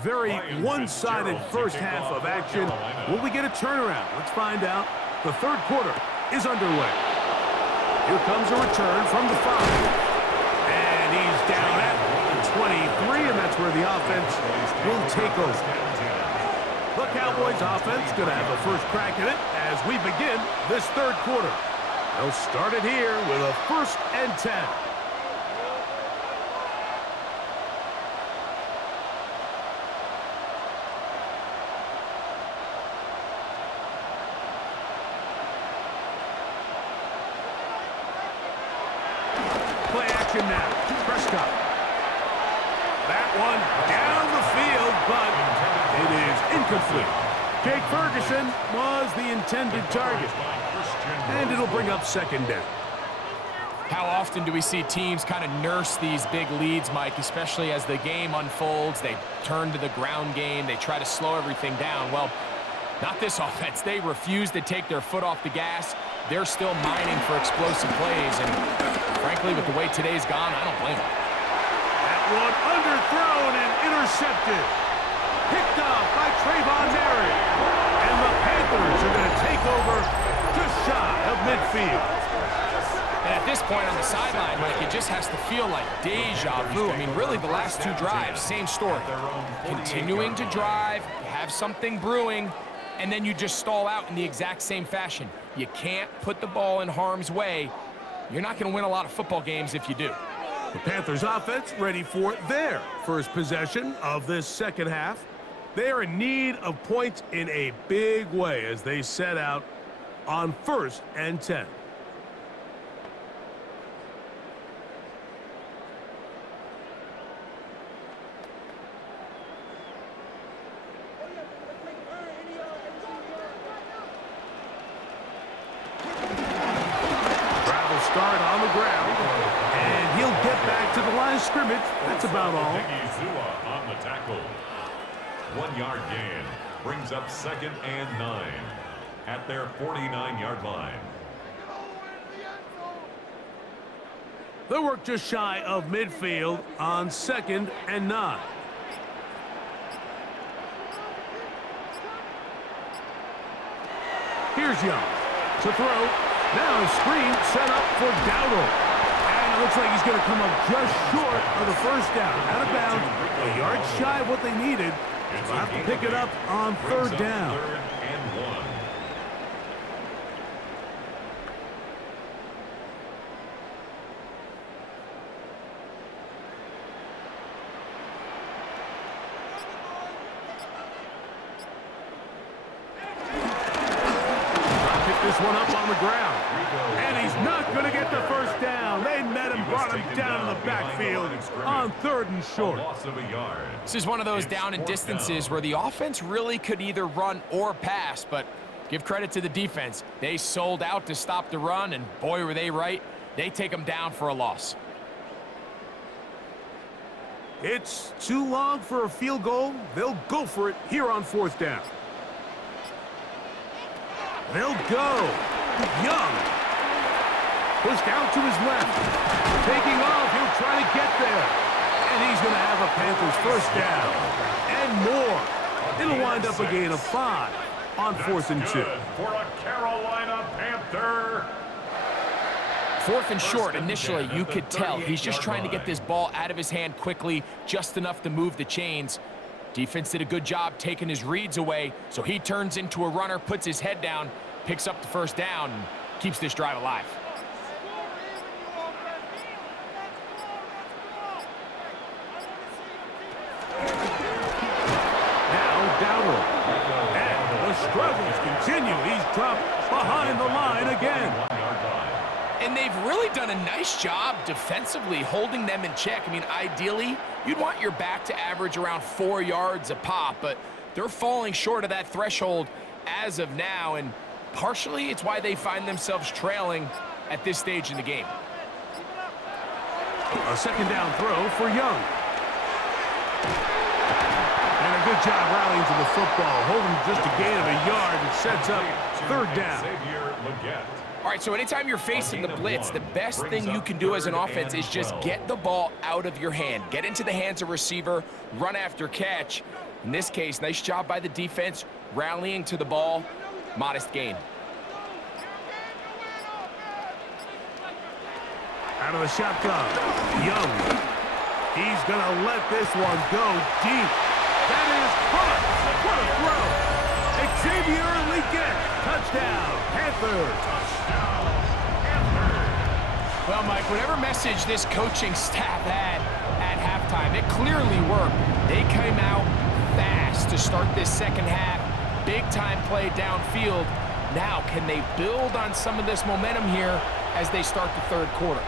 Very one-sided first half of action. Will we get a turnaround? Let's find out. The third quarter is underway. Here comes a return from the 5. And he's down at the 23, and that's where the offense will take over. The Cowboys offense going to have a first crack at it as we begin this third quarter. They'll start it here with a 1st and 10. Play action now. Prescott. That one down the field, but it is incomplete. Jake Ferguson was the intended target. And it'll bring up second down. How often do we see teams kind of nurse these big leads, Mike, especially as the game unfolds? They turn to the ground game. They try to slow everything down. Well, not this offense. They refuse to take their foot off the gas. They're still mining for explosive plays, and frankly, with the way today's gone, I don't blame them. That one underthrown and intercepted. Picked up by Trayvon Merritt. And the Panthers are going to take over just shy of midfield. And at this point on the sideline, Mike, it just has to feel like deja vu. I mean, really, the last 2 drives, same story. Continuing to drive, have something brewing, and then you just stall out in the exact same fashion. You can't put the ball in harm's way. You're not going to win a lot of football games if you do. The Panthers offense ready for their first possession of this second half. They are in need of points in a big way as they set out on 1st and 10. Travel start on the ground, and he'll get back to the line of scrimmage. That's about all. On the tackle. 1 yard gain brings up 2nd and 9 at their 49-yard line. They'll work just shy of midfield on 2nd and 9. Here's Young to throw. Now a screen set up for Dowdle. And it looks like he's going to come up just short of the first down. Out of bounds, a yard shy of what they needed. They'll have to pick it up on 3rd down. 3rd and 1. This one up on the ground. And he's not going to get the first down. They met him, brought him down in the backfield on 3rd and short. Loss of a yard. This is one of those down and distances where the offense really could either run or pass, but give credit to the defense. They sold out to stop the run, and boy, were they right. They take them down for a loss. It's too long for a field goal. They'll go for it here on 4th down. They'll go. Young. Pushed out to his left. Taking off. He'll try to get there. And he's going to have a Panthers first down. And more. It'll wind up a gain of 5 on 4th and 2. For a Carolina Panther. 4th and short, initially, you could tell he's just trying to get this ball out of his hand quickly, just enough to move the chains. Defense did a good job taking his reads away, so he turns into a runner, puts his head down, picks up the first down, and keeps this drive alive. Now Dowdle. And the struggles continue. He's dropped behind the line again. And they've really done a nice job defensively holding them in check. I mean, ideally, you'd want your back to average around 4 yards a pop, but they're falling short of that threshold as of now, and partially it's why they find themselves trailing at this stage in the game. A 2nd down throw for Young. And a good job rallying to the football, holding just a gain of a yard and sets up 3rd down. All right, so anytime you're facing the blitz, the best thing you can do as an offense is just get the ball out of your hand. Get into the hands of receiver, run after catch. In this case, nice job by the defense, rallying to the ball, modest gain. Out of the shotgun, Young. He's going to let this one go deep. That is caught. What a throw. Xavier Leggett, touchdown, Panthers. Well, Mike, whatever message this coaching staff had at halftime, it clearly worked. They came out fast to start this second half. Big-time play downfield. Now, can they build on some of this momentum here as they start the 3rd quarter?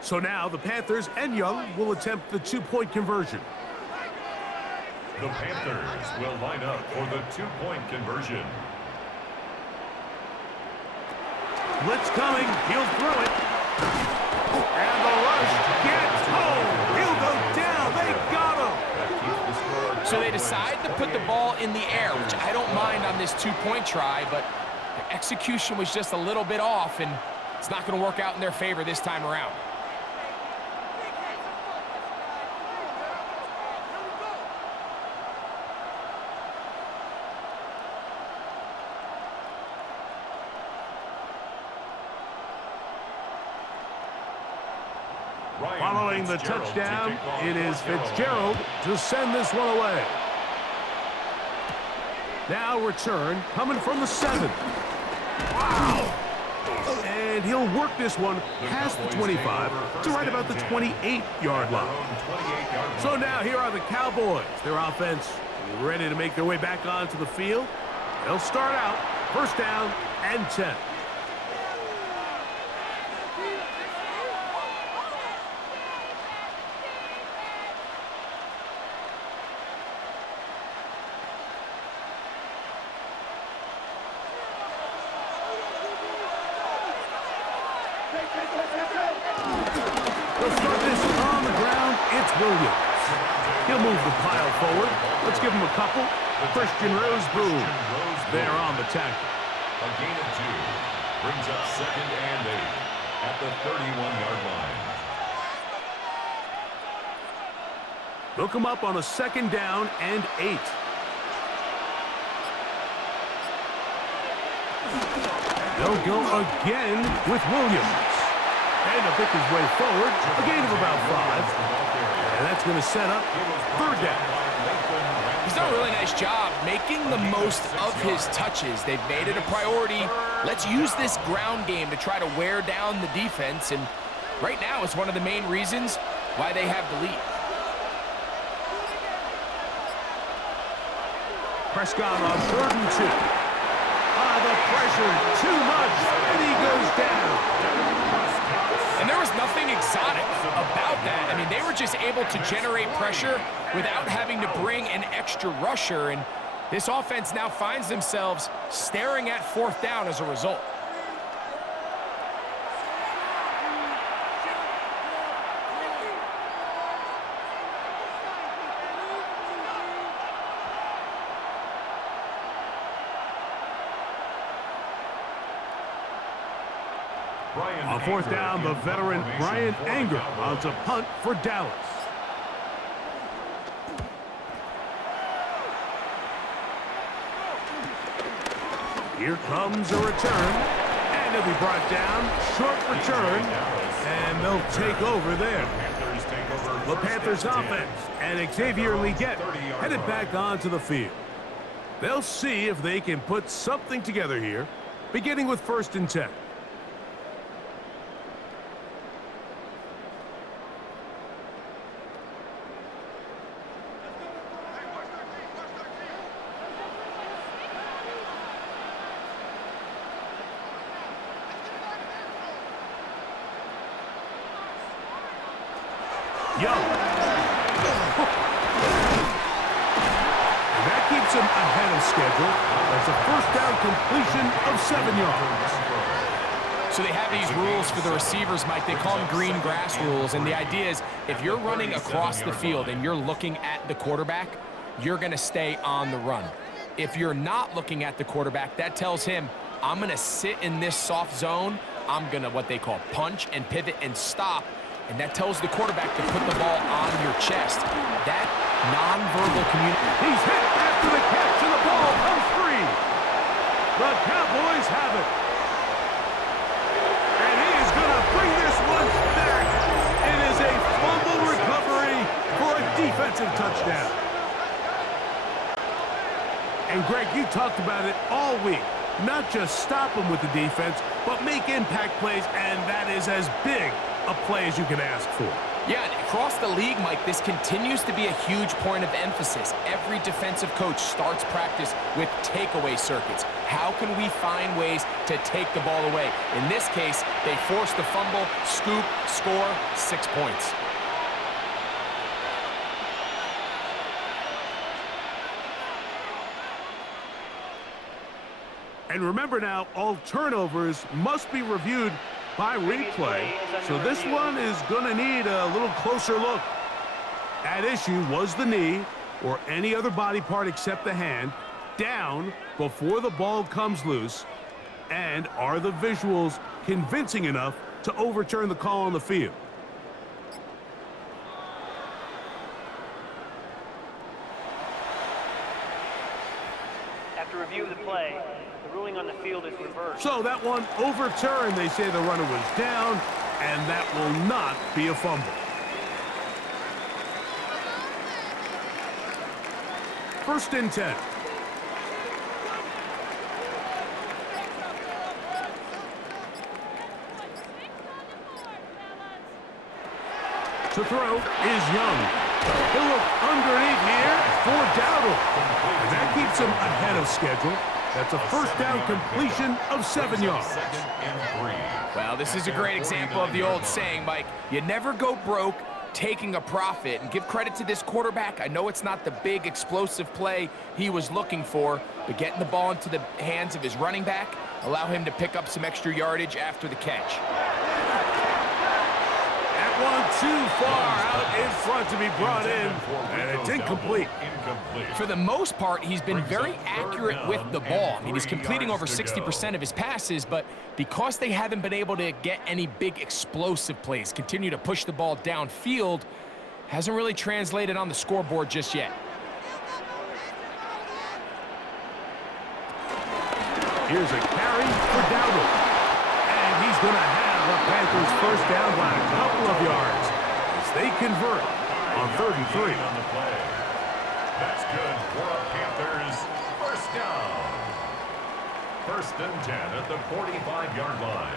So now the Panthers and Young will attempt the 2-point conversion. The Panthers will line up for the 2-point conversion. Blitz coming. He'll throw it. And the rush gets home. He'll go down. They got him. So they decide to put the ball in the air, which I don't mind on this 2-point try, but the execution was just a little bit off, and it's not going to work out in their favor this time around. Following the touchdown, it is Fitzgerald to send this one away. Now return coming from the 7. Wow! And And he'll work this one past the 25 to right about the 28-yard line. So now here are the Cowboys. Their offense ready to make their way back onto the field. They'll start out first down and 10. They'll start this on the ground. It's Williams. He'll move the pile forward. Let's give him a couple. Christian Roseboom there on the tackle. A gain of 2 brings up second and 8 at the 31-yard line. Look him up on a second down and 8. They'll go again with Williams. And to pick his way forward, a gain of about 5. And that's going to set up third down. He's done a really nice job making the most of his touches. They've made it a priority. Let's use this ground game to try to wear down the defense. And right now, it's one of the main reasons why they have the lead. Prescott on 3rd and 2. The pressure, too much, and he goes down. And there was nothing exotic about that. I mean, they were just able to generate pressure without having to bring an extra rusher. And this offense now finds themselves staring at 4th down as a result. On 4th down, the veteran Brian Anger mounts a punt for Dallas. Here comes a return, and he'll be brought down. Short return, and they'll take over there. The Panthers offense and Xavier Leggett headed back onto the field. They'll see if they can put something together here, beginning with 1st and 10. Young. And that keeps him ahead of schedule. That's a first down completion of 7 yards. So they have these rules for the receivers, Mike. They call them green grass rules. And the idea is if you're running across the field and you're looking at the quarterback, you're going to stay on the run. If you're not looking at the quarterback, that tells him, I'm going to sit in this soft zone. I'm going to what they call punch and pivot and stop. And that tells the quarterback to put the ball on your chest. That nonverbal communication. He's hit after the catch, and the ball comes free. The Cowboys have it. And he is going to bring this one back. It is a fumble recovery for a defensive touchdown. And Greg, you talked about it all week. Not just stop them with the defense, but make impact plays, and that is as big a play as you can ask for. Yeah, and across the league, Mike, this continues to be a huge point of emphasis. Every defensive coach starts practice with takeaway circuits. How can we find ways to take the ball away? In this case, they forced the fumble, scoop, score, 6 points. And remember now, all turnovers must be reviewed by replay, so this one is going to need a little closer look. At issue was the knee, or any other body part except the hand, down before the ball comes loose, and are the visuals convincing enough to overturn the call on the field? After review of the play, the ruling on the field is reversed. So that one overturned. They say the runner was down, and that will not be a fumble. First and 10. To throw is Young. He'll look underneath here for Dowdle. And that keeps him ahead of schedule. That's a first down completion of 7 yards. Well, this is a great example of the old saying, Mike. You never go broke taking a profit. And give credit to this quarterback. I know it's not the big explosive play he was looking for, but getting the ball into the hands of his running back, allow him to pick up some extra yardage after the catch. That one too far out in front to be brought in, and it's incomplete. For the most part, he's been very accurate with the ball. I mean, he's completing over 60% of his passes, but because they haven't been able to get any big explosive plays, continue to push the ball downfield, hasn't really translated on the scoreboard just yet. Here's a carry for Dowdle, and he's going to have the Panthers first down by a couple of yards as they convert on 3rd and 3. On the play. That's good for a Panthers first down. 1st and 10 at the 45-yard line.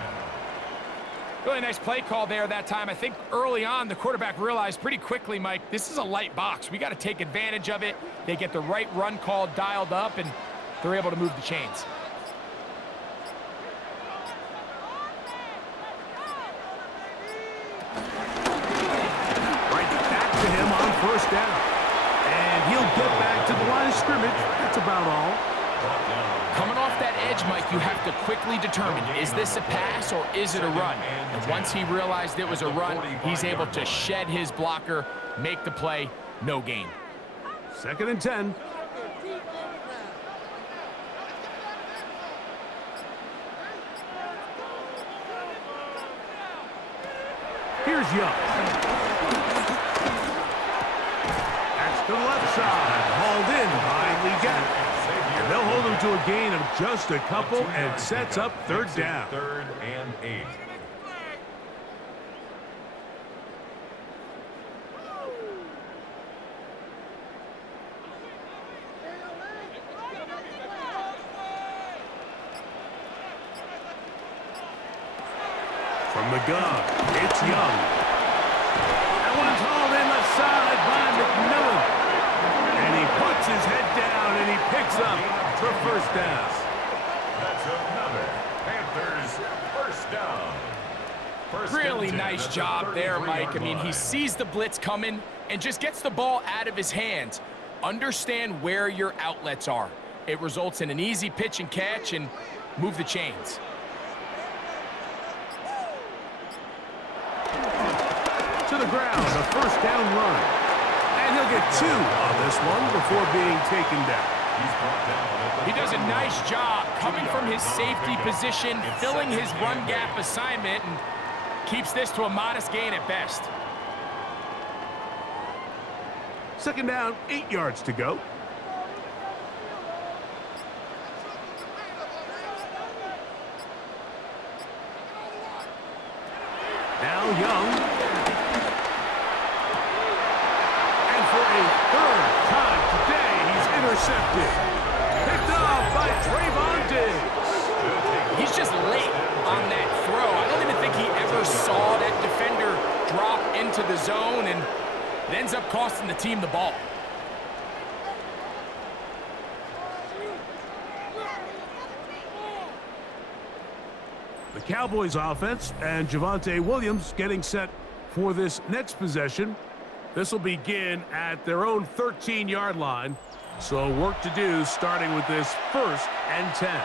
Really nice play call there that time. I think early on the quarterback realized pretty quickly, Mike, this is a light box. We got to take advantage of it. They get the right run call dialed up, and they're able to move the chains. First down. And he'll get back to the line of scrimmage. That's about all. Coming off that edge, Mike, you have to quickly determine, is this a pass or is it a run? And once he realized it was a run, he's able to shed his blocker, make the play, no gain. 2nd and 10. Here's Young. To the left side, hauled in by Leggett. And they'll hold him to a gain of just a couple and sets up 3rd down. 3rd and 8. From the gun, it's Young. That one's hauled in left side by McMillan. And he puts his head down and he picks up the first down. That's another Panthers first down. Really nice job there, Mike. I mean, he sees the blitz coming and just gets the ball out of his hands. Understand where your outlets are. It results in an easy pitch and catch and move the chains. To the ground, a first down run. And he'll get 2 on this one before being taken down. He does a nice job coming from his safety position, filling his run gap assignment, and keeps this to a modest gain at best. 2nd down, 8 yards to go. Now Young. And for a 3rd time today, he's intercepted. Picked off by Trayvon Diggs. He's just late on that throw. I don't even think he ever saw that defender drop into the zone, and it ends up costing the team the ball. The Cowboys offense and Javonte Williams getting set for this next possession. This will begin at their own 13-yard line. So work to do starting with this 1st and 10.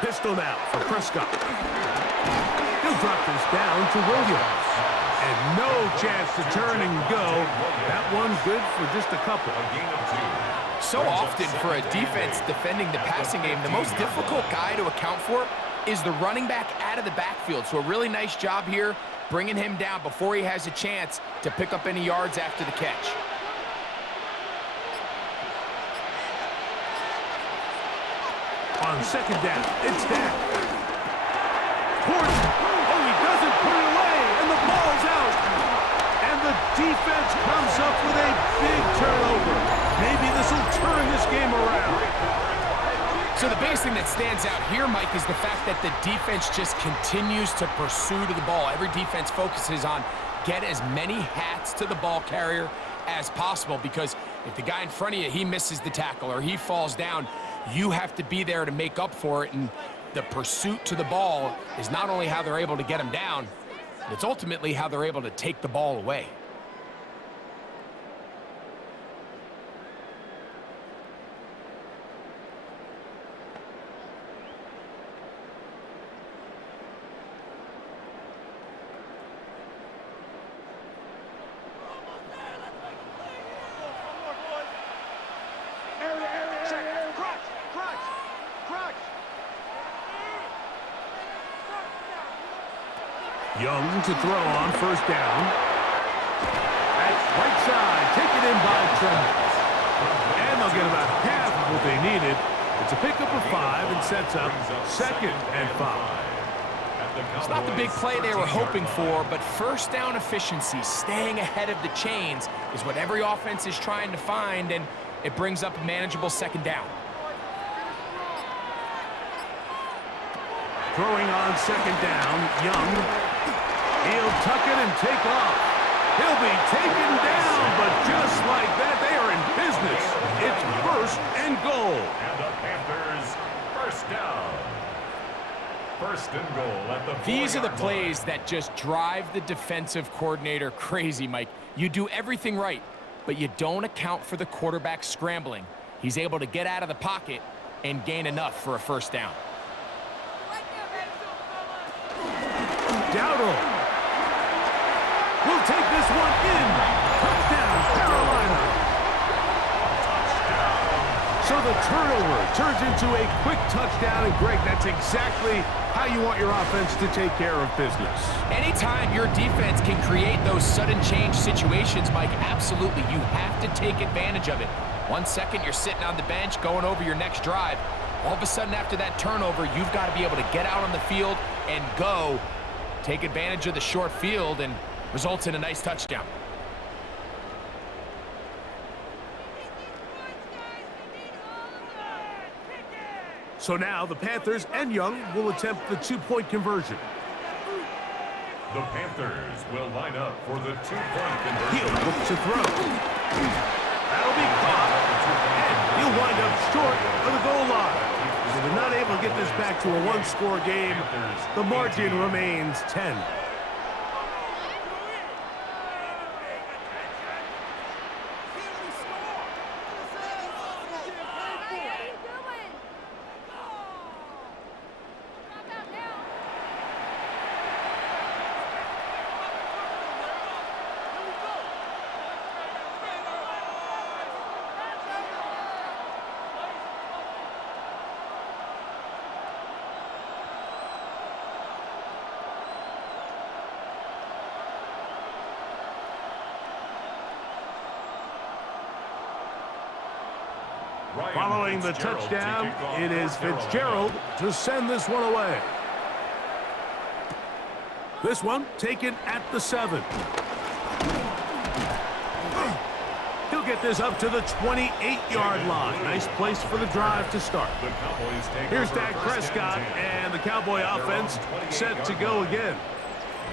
Pistol now for Prescott. He'll drop this down to Williams. And no chance to turn and go. That one good for just a couple. So often for a defense defending the passing game, the most difficult guy to account for is the running back out of the backfield. So a really nice job here bringing him down before he has a chance to pick up any yards after the catch. On 2nd down, it's down. course. Oh, he doesn't put it away, and the ball's out. And the defense comes up with a big turnover. Maybe this will turn this game around. So the biggest thing that stands out here, Mike, is the fact that the defense just continues to pursue to the ball. Every defense focuses on get as many hats to the ball carrier as possible, because if the guy in front of you, he misses the tackle or he falls down, you have to be there to make up for it. And the pursuit to the ball is not only how they're able to get him down, it's ultimately how they're able to take the ball away. Young to throw on first down. That's right side, taken in by Trembles. And they'll get about half of what they needed. It's a pickup of 5 and sets up 2nd and 5. It's not the big play they were hoping for, but first down efficiency, staying ahead of the chains, is what every offense is trying to find, and it brings up a manageable 2nd down. Throwing on 2nd down, Young. He'll tuck it and take off. He'll be taken down, but just like that, they are in business. It's 1st and goal. And the Panthers, first down. 1st and goal at the 4-yard line. These are the plays that just drive the defensive coordinator crazy, Mike. You do everything right, but you don't account for the quarterback scrambling. He's able to get out of the pocket and gain enough for a 1st down. Dowdle will take this one in. Touchdown, Carolina. So the turnover turns into a quick touchdown, and Greg, that's exactly how you want your offense to take care of business. Anytime your defense can create those sudden change situations, Mike, absolutely, you have to take advantage of it. 1 second, you're sitting on the bench going over your next drive. All of a sudden, after that turnover, you've got to be able to get out on the field and go. Take advantage of the short field and results in a nice touchdown. So now the Panthers and Young will attempt the 2-point conversion. The Panthers will line up for the 2-point conversion. He'll look to throw. That'll be caught. And he'll wind up short of the goal line. So they're not able to get this back to a 1-score game. The margin remains 10. Following the touchdown, it is Fitzgerald to send this one away. This one taken at the 7. He'll get this up to the 28-yard line. Nice place for the drive to start. Here's Dak Prescott, and the Cowboy offense set to go again.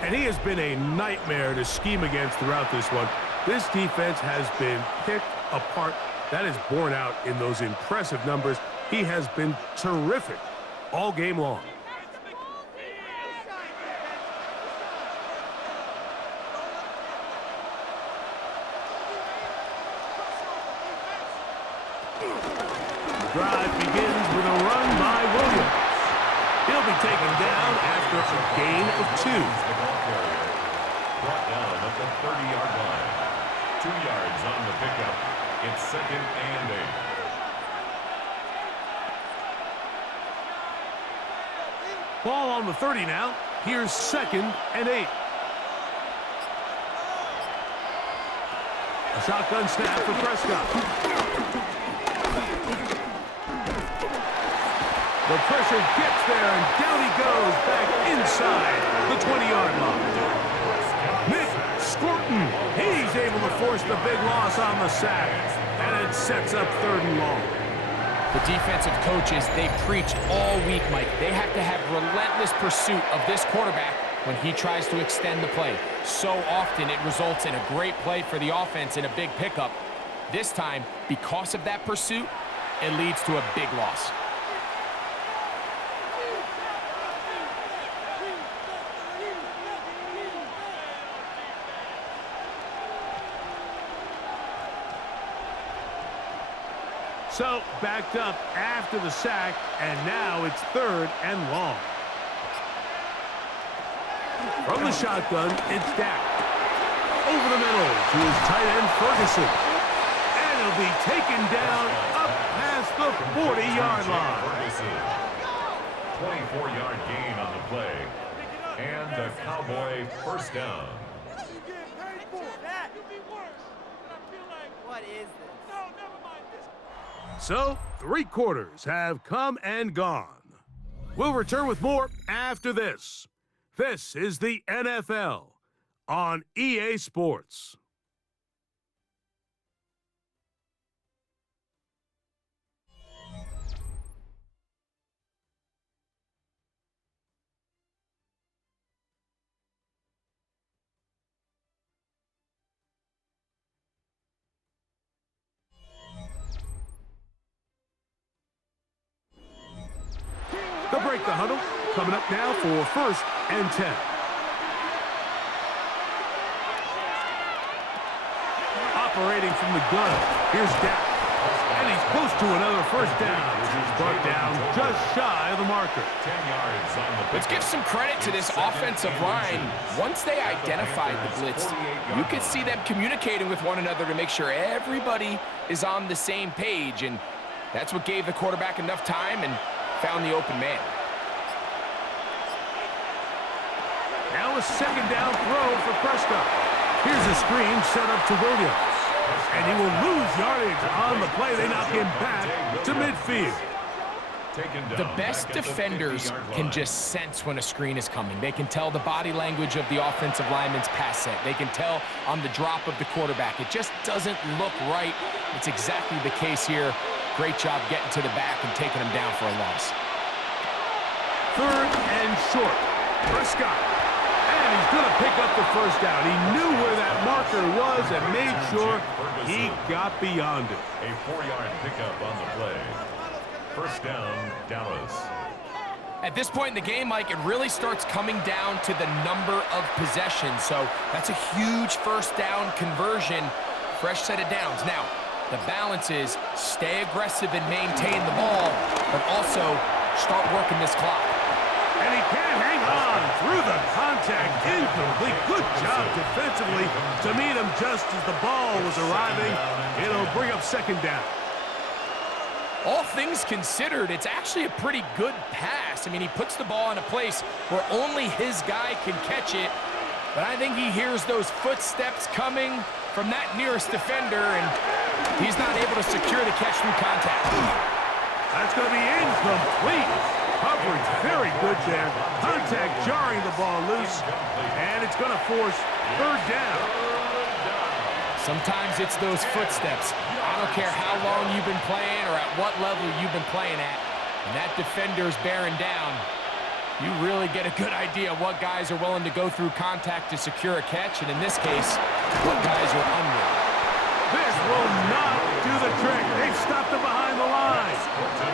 And he has been a nightmare to scheme against throughout this one. This defense has been picked apart. That is borne out in those impressive numbers. He has been terrific all game long. The drive begins with a run by Williams. He'll be taken down after a gain of 2. The ball carrier brought down at the 30-yard line. 2 yards on the pickup. It's 2nd and 8. Ball on the 30 now. Here's 2nd and 8. A shotgun snap for Prescott. The pressure gets there, and down he goes back inside the 20-yard line. Nick Scorton, he's able to force the big loss on the sack, and it sets up 3rd and long. The defensive coaches, they preached all week, Mike. They have to have relentless pursuit of this quarterback when he tries to extend the play. So often it results in a great play for the offense and a big pickup. This time, because of that pursuit, it leads to a big loss. So, backed up after the sack, and now it's 3rd and long. From the shotgun, it's Dak. Over the middle to his tight end, Ferguson. And he'll be taken down up past the 40-yard line. 24-yard gain on the play. And the Cowboy first down. What is this? So, 3 quarters have come and gone. We'll return with more after this. This is the NFL on EA Sports. They'll break the huddle. Coming up now for 1st and 10. Operating from the gun, here's Dak. And he's close to another 1st down, which is brought down just shy of the marker. 10 yards on the Let's give some credit to this offensive line. Once they identified the blitz, you could see them communicating with one another to make sure everybody is on the same page, and that's what gave the quarterback enough time and found the open man. Now a 2nd down throw for Prescott. Here's a screen set up to Williams. And he will lose yardage on the play. They knock him back to midfield. The best defenders can just sense when a screen is coming. They can tell the body language of the offensive lineman's pass set. They can tell on the drop of the quarterback. It just doesn't look right. It's exactly the case here. Great job getting to the back and taking him down for a loss. 3rd and short. Prescott. And he's going to pick up the 1st down. He knew where that marker was and made sure he got beyond it. A 4-yard pickup on the play. 1st down, Dallas. At this point in the game, Mike, it really starts coming down to the number of possessions. So that's a huge 1st down conversion. Fresh set of downs. Now, the balance is stay aggressive and maintain the ball, but also start working this clock. And he can't hang on through the contact. Incomplete. Good job defensively to meet him just as the ball was arriving. It'll bring up 2nd down. All things considered, it's actually a pretty good pass. I mean, he puts the ball in a place where only his guy can catch it. But I think he hears those footsteps coming from that nearest defender, and he's not able to secure the catch through contact. That's going to be incomplete. Coverage very good there. Contact jarring the ball loose, and it's going to force 3rd down. Sometimes it's those footsteps. I don't care how long you've been playing or at what level you've been playing at. When that defender's bearing down, you really get a good idea of what guys are willing to go through contact to secure a catch, and in this case, what guys are unwilling. This will not do the trick. They've stopped him behind the line.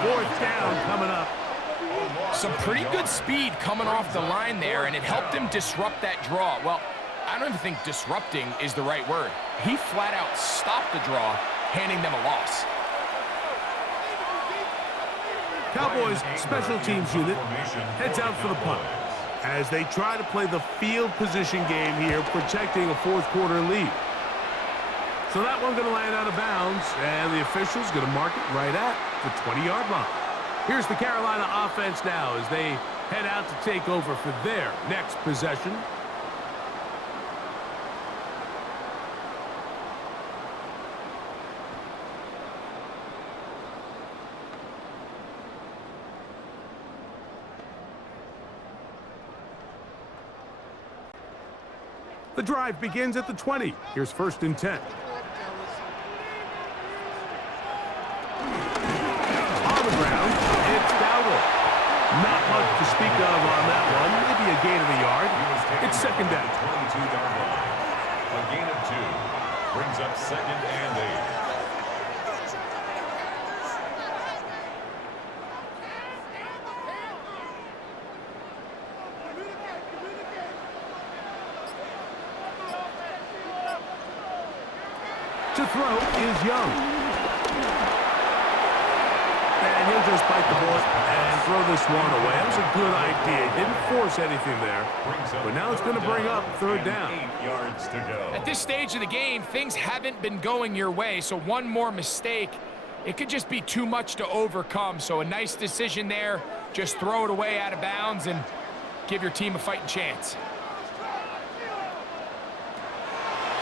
4th down coming up. Some pretty good speed coming off the line there, and it helped him disrupt that draw. Well, I don't even think disrupting is the right word. He flat out stopped the draw, handing them a loss. Cowboys special teams unit heads out for the punt as they try to play the field position game here, protecting a 4th quarter lead. So that one going to land out of bounds, and the official's going to mark it right at the 20-yard line. Here's the Carolina offense now as they head out to take over for their next possession. The drive begins at the 20. Here's 1st and 10. On the ground, it's Dowdle. Not much to speak of on that one. Maybe a gain of a yard. It's 2nd down. 22-yard line. A gain of 2 brings up 2nd and 8. To throw is Young. And he'll just bite the bullet and throw this one away. That was a good idea. He didn't force anything there. But now it's going to bring up 3rd down. 8 yards to go. At this stage of the game, things haven't been going your way, so one more mistake, it could just be too much to overcome. So a nice decision there. Just throw it away out of bounds and give your team a fighting chance.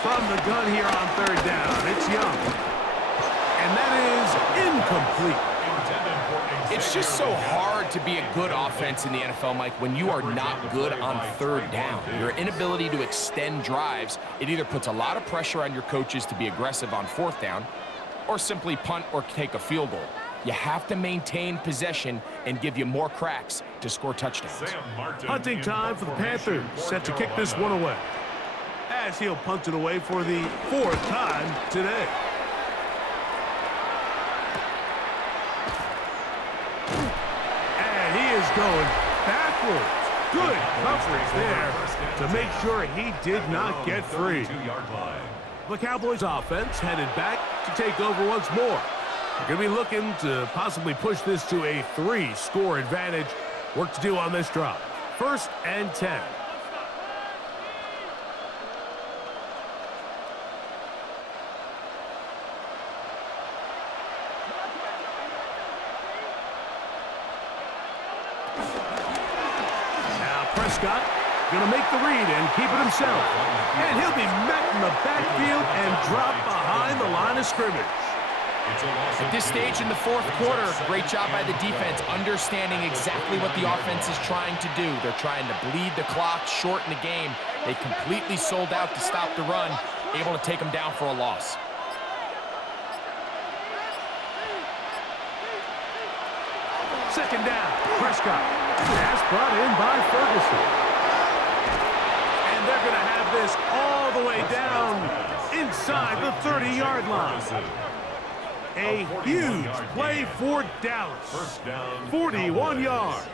From the gun here on 3rd down, it's Young. And that is incomplete. It's just so hard to be a good offense in the NFL, Mike, when you are not good on 3rd down. Your inability to extend drives, it either puts a lot of pressure on your coaches to be aggressive on 4th down or simply punt or take a field goal. You have to maintain possession and give you more cracks to score touchdowns. Punting time for the Panthers, set to kick this one away. As he'll punt it away for the 4th time today. And he is going backwards. Good coverage there to make sure he did not get free. The Cowboys offense headed back to take over once more. They're going to be looking to possibly push this to a 3-score advantage. Work to do on this drive. 1st and 10. Prescott going to make the read and keep it himself. And he'll be met in the backfield and dropped behind the line of scrimmage. At this stage in the 4th quarter, great job by the defense, understanding exactly what the offense is trying to do. They're trying to bleed the clock, shorten the game. They completely sold out to stop the run, able to take them down for a loss. Second down, Prescott. Pass brought in by Ferguson. And they're going to have this all the way down inside the 30-yard line. A huge play for Dallas. 41 yards.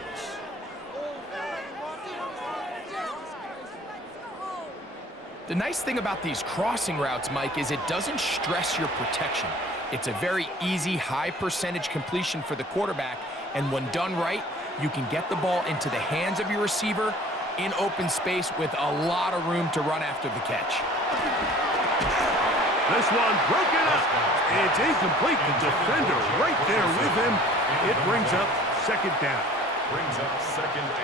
The nice thing about these crossing routes, Mike, is it doesn't stress your protection. It's a very easy, high-percentage completion for the quarterback, and when done right, you can get the ball into the hands of your receiver in open space with a lot of room to run after the catch. This one broken up. It's incomplete. The defender right there with him. It brings up 2nd down.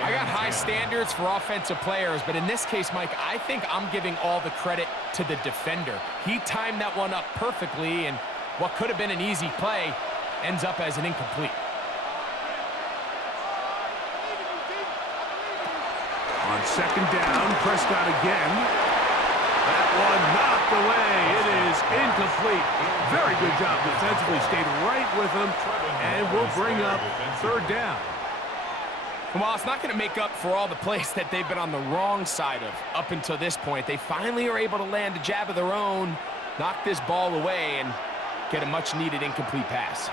I got high standards for offensive players, but in this case, Mike, I think I'm giving all the credit to the defender. He timed that one up perfectly, and what could have been an easy play ends up as an incomplete. On 2nd down, Prescott again. That one knocked away. It is incomplete. Very good job defensively. Stayed right with him and will bring up 3rd down. Well, it's not going to make up for all the plays that they've been on the wrong side of up until this point. They finally are able to land a jab of their own, knock this ball away, and get a much-needed incomplete pass.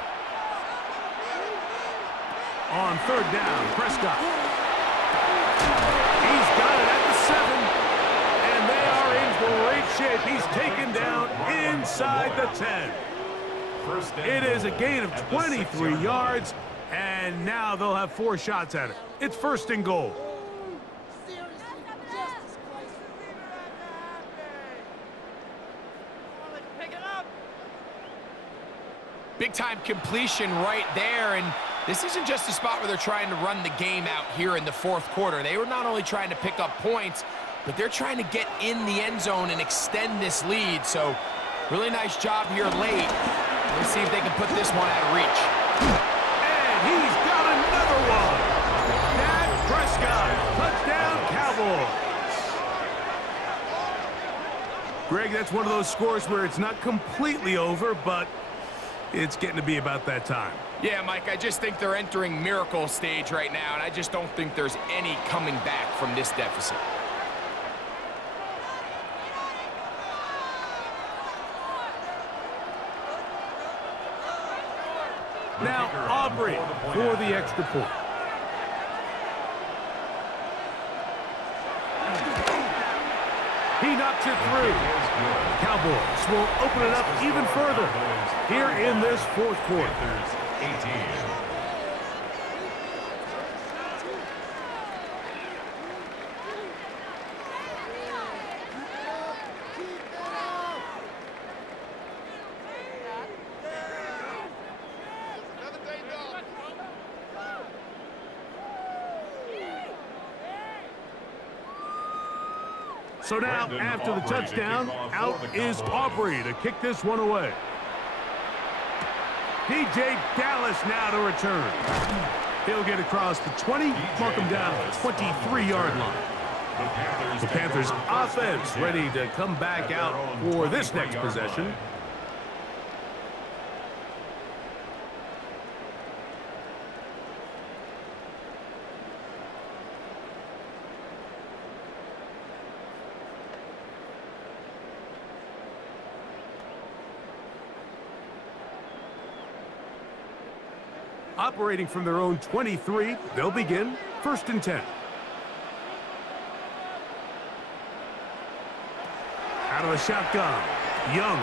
On 3rd down, Prescott. He's got it at the 7, and they are in great shape. He's taken down inside the 10. It is a gain of 23 yards, and now they'll have 4 shots at it. It's 1st and goal. Big-time completion right there, and this isn't just a spot where they're trying to run the game out here in the 4th quarter. They were not only trying to pick up points, but they're trying to get in the end zone and extend this lead. So, really nice job here late. Let's see if they can put this one out of reach. And he's got another one. Dak Prescott, touchdown Cowboys. Greg, that's one of those scores where it's not completely over, but it's getting to be about that time. Yeah, Mike, I just think they're entering miracle stage right now, and I just don't think there's any coming back from this deficit. Now Aubrey for the extra point. He knocks it through. Cowboys will open it up even further here in this fourth quarter. Panthers 18. Another day dog. So now, Brandon after the Aubrey to touchdown, kick off for out the is Cowboys. Aubrey to kick this one away. DJ Dallas now to return. He'll get across the 20, mark him down at the 23-yard line. The Panthers offense ready to come back out for this next possession. Operating from their own 23, they'll begin 1st and 10. Out of the shotgun, Young.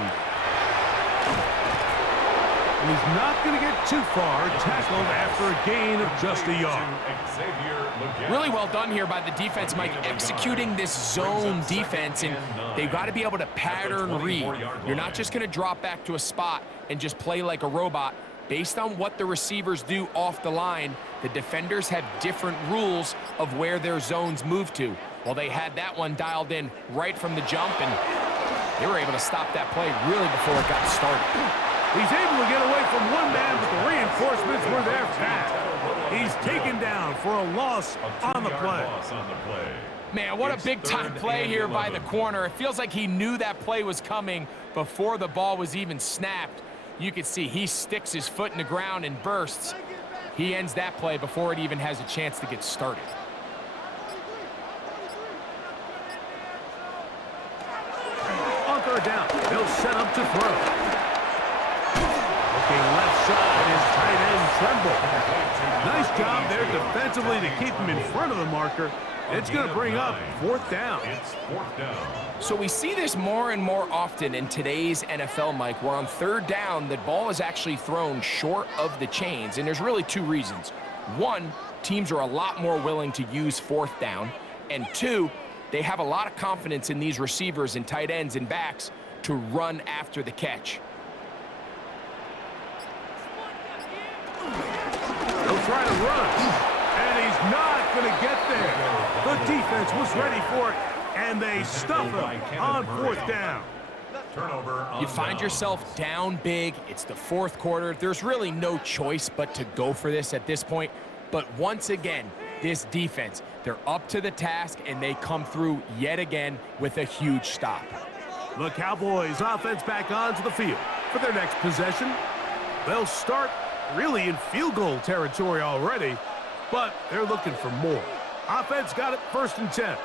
And he's not going to get too far, tackled after a gain of just a yard. Really well done here by the defense, Mike, executing this zone defense, and they've got to be able to pattern read. You're not just going to drop back to a spot and just play like a robot. Based on what the receivers do off the line, the defenders have different rules of where their zones move to. Well, they had that one dialed in right from the jump, and they were able to stop that play really before it got started. He's able to get away from one man, but the reinforcements were there fast. He's taken down for a loss on the play. Man, what a big-time play here by the corner. It feels like he knew that play was coming before the ball was even snapped. You can see he sticks his foot in the ground and bursts. He ends that play before it even has a chance to get started. On 3rd down, they'll set up to throw. Looking left side is tight end Tremble. Nice job there defensively to keep him in front of the marker. It's going to bring up 4th down. It's 4th down. So we see this more and more often in today's NFL, Mike, where on 3rd down, the ball is actually thrown short of the chains, and there's really 2 reasons. 1, teams are a lot more willing to use 4th down, and 2, they have a lot of confidence in these receivers and tight ends and backs to run after the catch. He'll try to run, and he's not going to get there. The defense was ready for it, and they stuff him on 4th down. Turnover on You find down. yourself down big. It's the 4th quarter. There's really no choice but to go for this at this point. But once again, this defense, they're up to the task, and they come through yet again with a huge stop. The Cowboys offense back onto the field for their next possession. They'll start really in field goal territory already, but they're looking for more. Offense got it 1st and 10.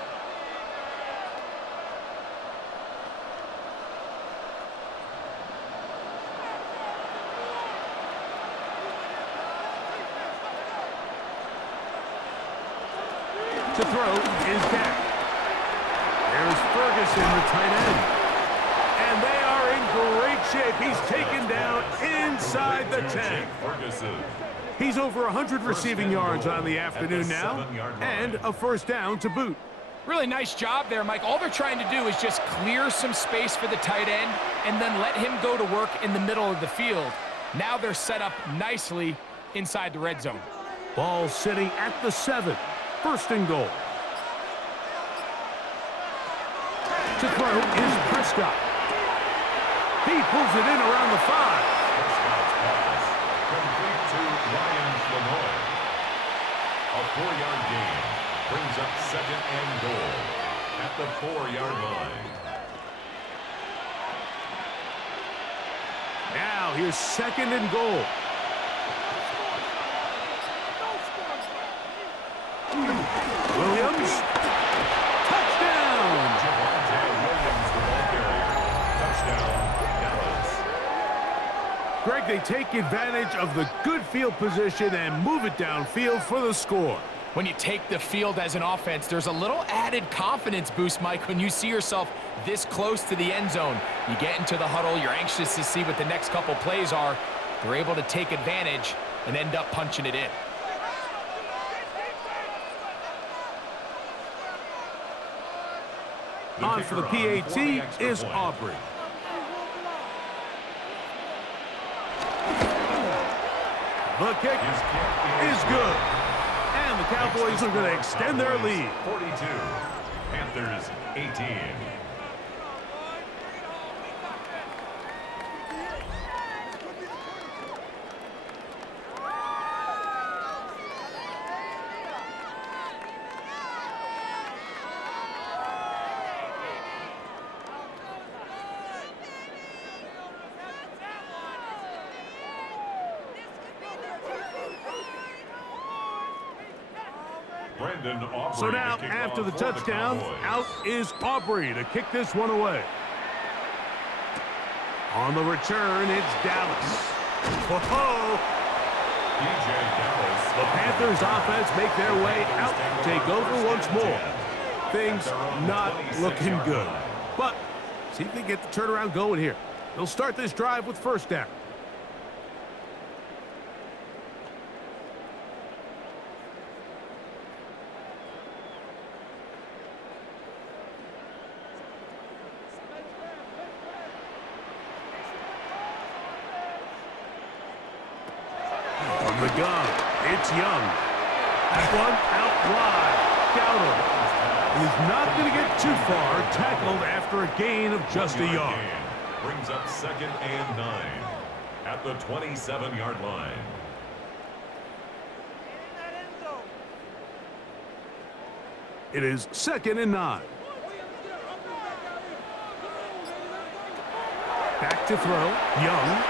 To throw is Dak. There's Ferguson, the tight end. And they are in great shape. He's taken down inside the 10. Ferguson. He's over 100 receiving yards on the afternoon now, 7-yard line. and a 1st down to boot. Really nice job there, Mike. All they're trying to do is just clear some space for the tight end and then let him go to work in the middle of the field. Now they're set up nicely inside the red zone. Ball sitting at the 7. 1st and goal. To throw is Prescott. He pulls it in around the 5. Prescott's pass complete to Ryan Flanoy. A 4-yard gain brings up 2nd and goal at the 4-yard line. Now here's 2nd and goal. Williams. Touchdown. Williams, the ball carrier. Touchdown, Dallas. Greg, they take advantage of the good field position and move it downfield for the score. When you take the field as an offense, there's a little added confidence boost, Mike, when you see yourself this close to the end zone. You get into the huddle, you're anxious to see what the next couple plays are. They're able to take advantage and end up punching it in. On for the PAT is Aubrey. The kick is good. And the Cowboys are going to extend their lead. 42, Panthers 18. So now, after the touchdown, out is Aubrey to kick this one away. On the return, it's Dallas. Whoa! The Panthers offense make their way out to take over once more. Things not looking good. But see if they get the turnaround going here. They'll start this drive with 1st down. From the gun, it's Young. That one out wide. Dowdle. He's not going to get too far. Tackled after a gain of just a yard. Brings up 2nd and 9 at the 27-yard line. It is 2nd and 9. Back to throw. Young.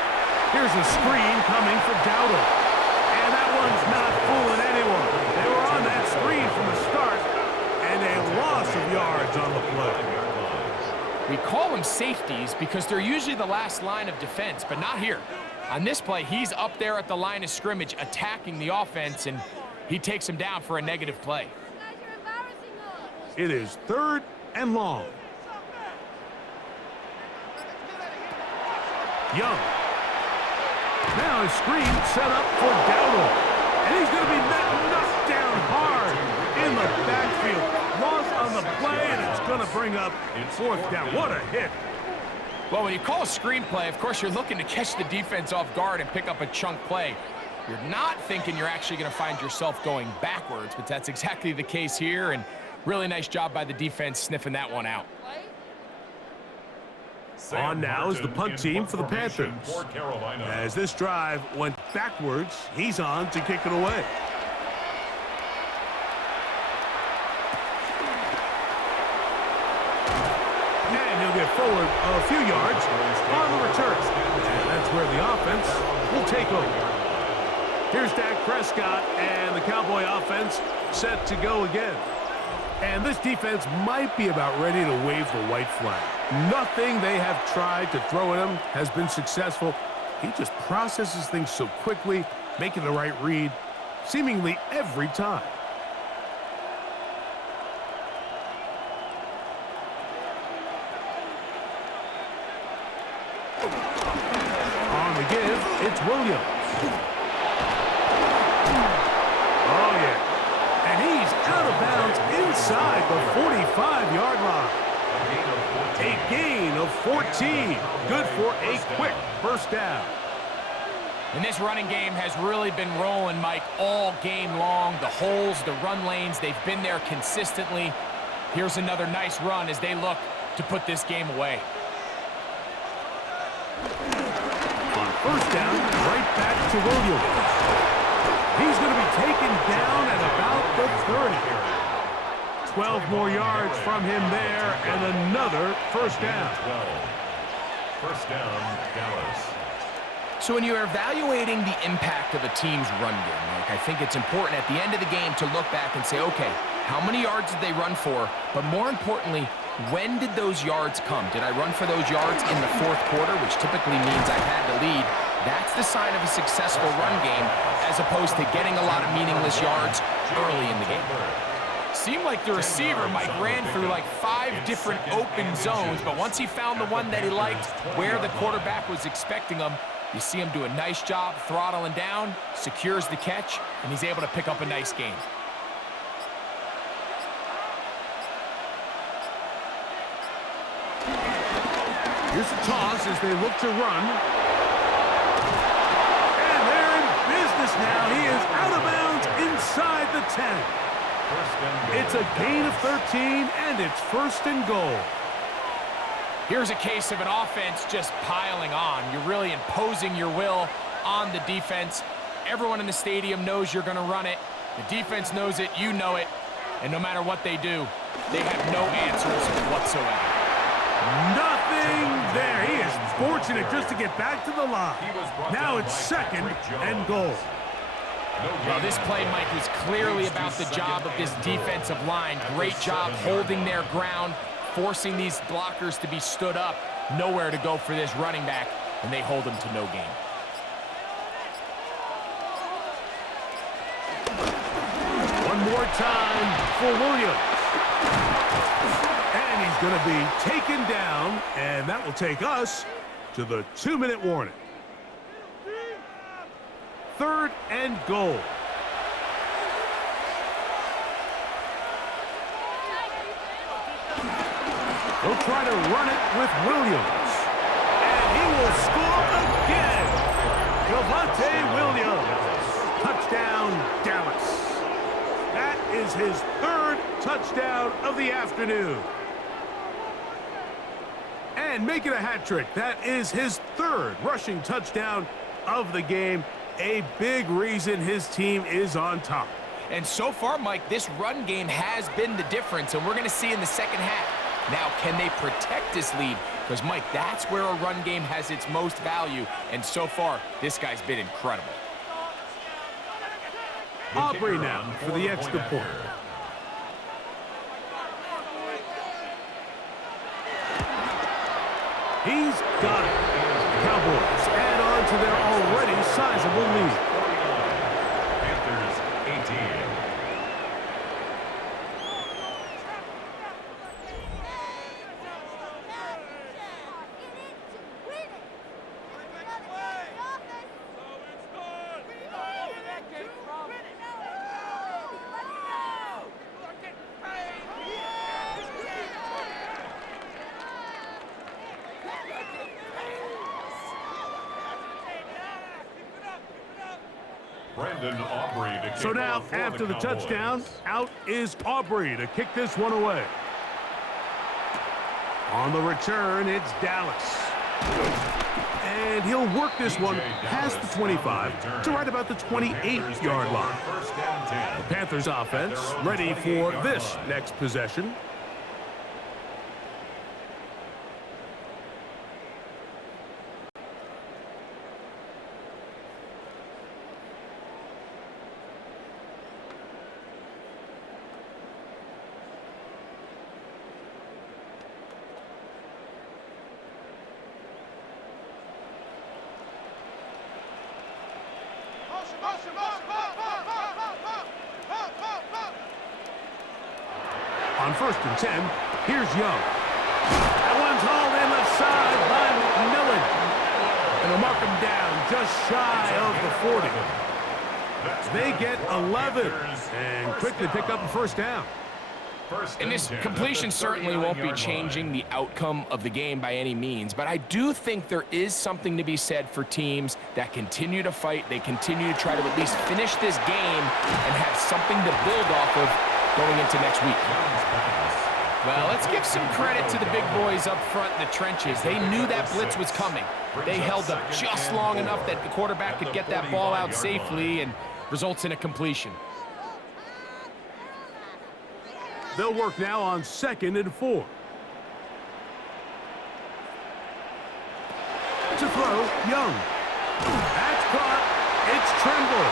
Here's a screen coming for Dowdle. And that one's not fooling anyone. They were on that screen from the start, and a loss of yards on the play. We call them safeties because they're usually the last line of defense, but not here. On this play, he's up there at the line of scrimmage attacking the offense, and he takes him down for a negative play. It is 3rd and long. Young. Now a screen set up for Dowdle. And he's going to be knocked down hard in the backfield. Loss on the play, and it's going to bring up 4th down. What a hit. Well, when you call a screen play, of course, you're looking to catch the defense off guard and pick up a chunk play. You're not thinking you're actually going to find yourself going backwards, but that's exactly the case here, and really nice job by the defense sniffing that one out. On now is the punt team for the Panthers. As this drive went backwards, he's on to kick it away. And he'll get forward a few yards on the return. And that's where the offense will take over. Here's Dak Prescott and the Cowboy offense set to go again. And this defense might be about ready to wave the white flag. Nothing they have tried to throw at him has been successful. He just processes things so quickly, making the right read, seemingly every time. On the give, it's Williams. Oh, yeah. And he's out of bounds inside the 45-yard line. A gain of 14. Good for a quick 1st down. And this running game has really been rolling, Mike, all game long. The holes, the run lanes, they've been there consistently. Here's another nice run as they look to put this game away. On 1st down, right back to Williams. He's going to be taken down at about the 30. 12 more yards from him there, and another 1st down. 1st down, Dallas. So when you're evaluating the impact of a team's run game, Mike, I think it's important at the end of the game to look back and say, okay, how many yards did they run for? But more importantly, when did those yards come? Did I run for those yards in the fourth quarter, which typically means I had the lead? That's the sign of a successful run game, as opposed to getting a lot of meaningless yards early in the game. Seemed like the receiver, Mike, ran through like 5 different open zones, but once he found the one that he liked, where the quarterback was expecting him, you see him do a nice job throttling down, secures the catch, and he's able to pick up a nice gain. Here's a toss as they look to run. And they're in business now. He is out of bounds inside the 10. It's a gain of 13, and it's 1st and goal. Here's a case of an offense just piling on. You're really imposing your will on the defense. Everyone in the stadium knows you're going to run it. The defense knows it, you know it. And no matter what they do, they have no answers whatsoever. Nothing there. He is fortunate just to get back to the line. Now it's 2nd and goal. Well, this play, Mike, is clearly about the job of this defensive line. Great job holding their ground, forcing these blockers to be stood up. Nowhere to go for this running back, and they hold him to no gain. One more time for Williams. And he's going to be taken down, and that will take us to the 2-minute warning. 3rd and goal. They'll try to run it with Williams. And he will score again. Javonte Williams. Touchdown, Dallas. That is his 3rd touchdown of the afternoon. And making a hat trick. That is his 3rd rushing touchdown of the game. A big reason his team is on top. And so far, Mike, this run game has been the difference, and we're going to see in the second half. Now, can they protect this lead? Because, Mike, that's where a run game has its most value, and so far, this guy's been incredible. Aubrey now for the extra point. He's got it. Cowboys add on to their already sizable lead. Panthers 18. So now, after the touchdown, out is Aubrey to kick this one away. On the return, it's Dallas. And he'll work this one past the 25 to right about the 28-yard line. The Panthers offense ready for this next possession. On 1st and 10, here's Young. That one's hauled in left side by McMillan. And they'll mark him down just shy of the 40. They get 11 and quickly pick up a 1st down. And this completion certainly won't be changing the outcome of the game by any means, but I do think there is something to be said for teams that continue to fight. They continue to try to at least finish this game and have something to build off of going into next week. Well, let's give some credit to the big boys up front in the trenches. They knew that blitz was coming. They held up just long enough that the quarterback could get that ball out safely and results in a completion. They'll work now on 2nd and 4. To throw, Young. That's caught. It's Trimble.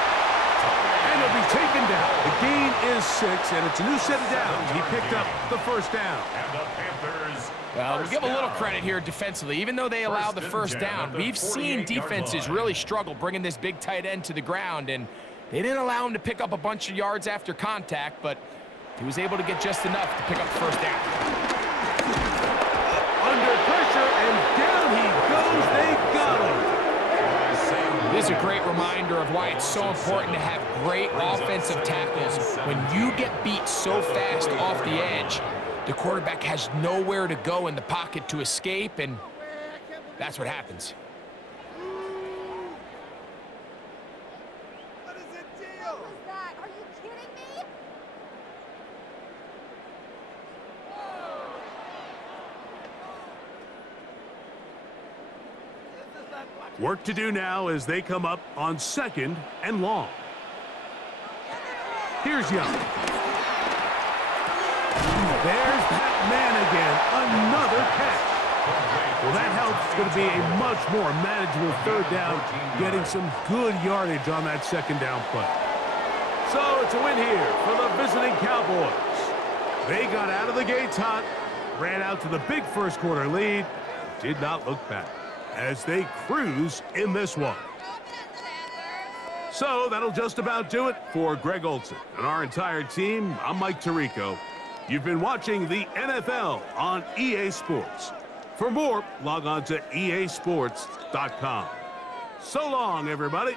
And he'll be taken down. The gain is 6, and it's a new set of downs. He picked up the first down. And the Panthers. Well, we'll give a little credit here defensively. Even though they allow the first down, we've seen defenses really struggle bringing this big tight end to the ground, and they didn't allow him to pick up a bunch of yards after contact, but he was able to get just enough to pick up the first down. Under pressure, and down he goes. They got him. This is a great reminder of why it's so important to have great offensive tackles. When you get beat so fast off the edge, the quarterback has nowhere to go in the pocket to escape, and that's what happens. What is the deal? What was that? Are you kidding me? Work to do now as they come up on 2nd and long. Here's Young. There's that man again. Another catch. Well, that helps. It's going to be a much more manageable 3rd down, getting some good yardage on that 2nd down play. So it's a win here for the visiting Cowboys. They got out of the gates hot, ran out to the big first quarter lead, did not look back as they cruise in this one. So that'll just about do it for Greg Olson and our entire team. I'm Mike Tirico. You've been watching the NFL on EA Sports. For more, log on to easports.com. So long, everybody.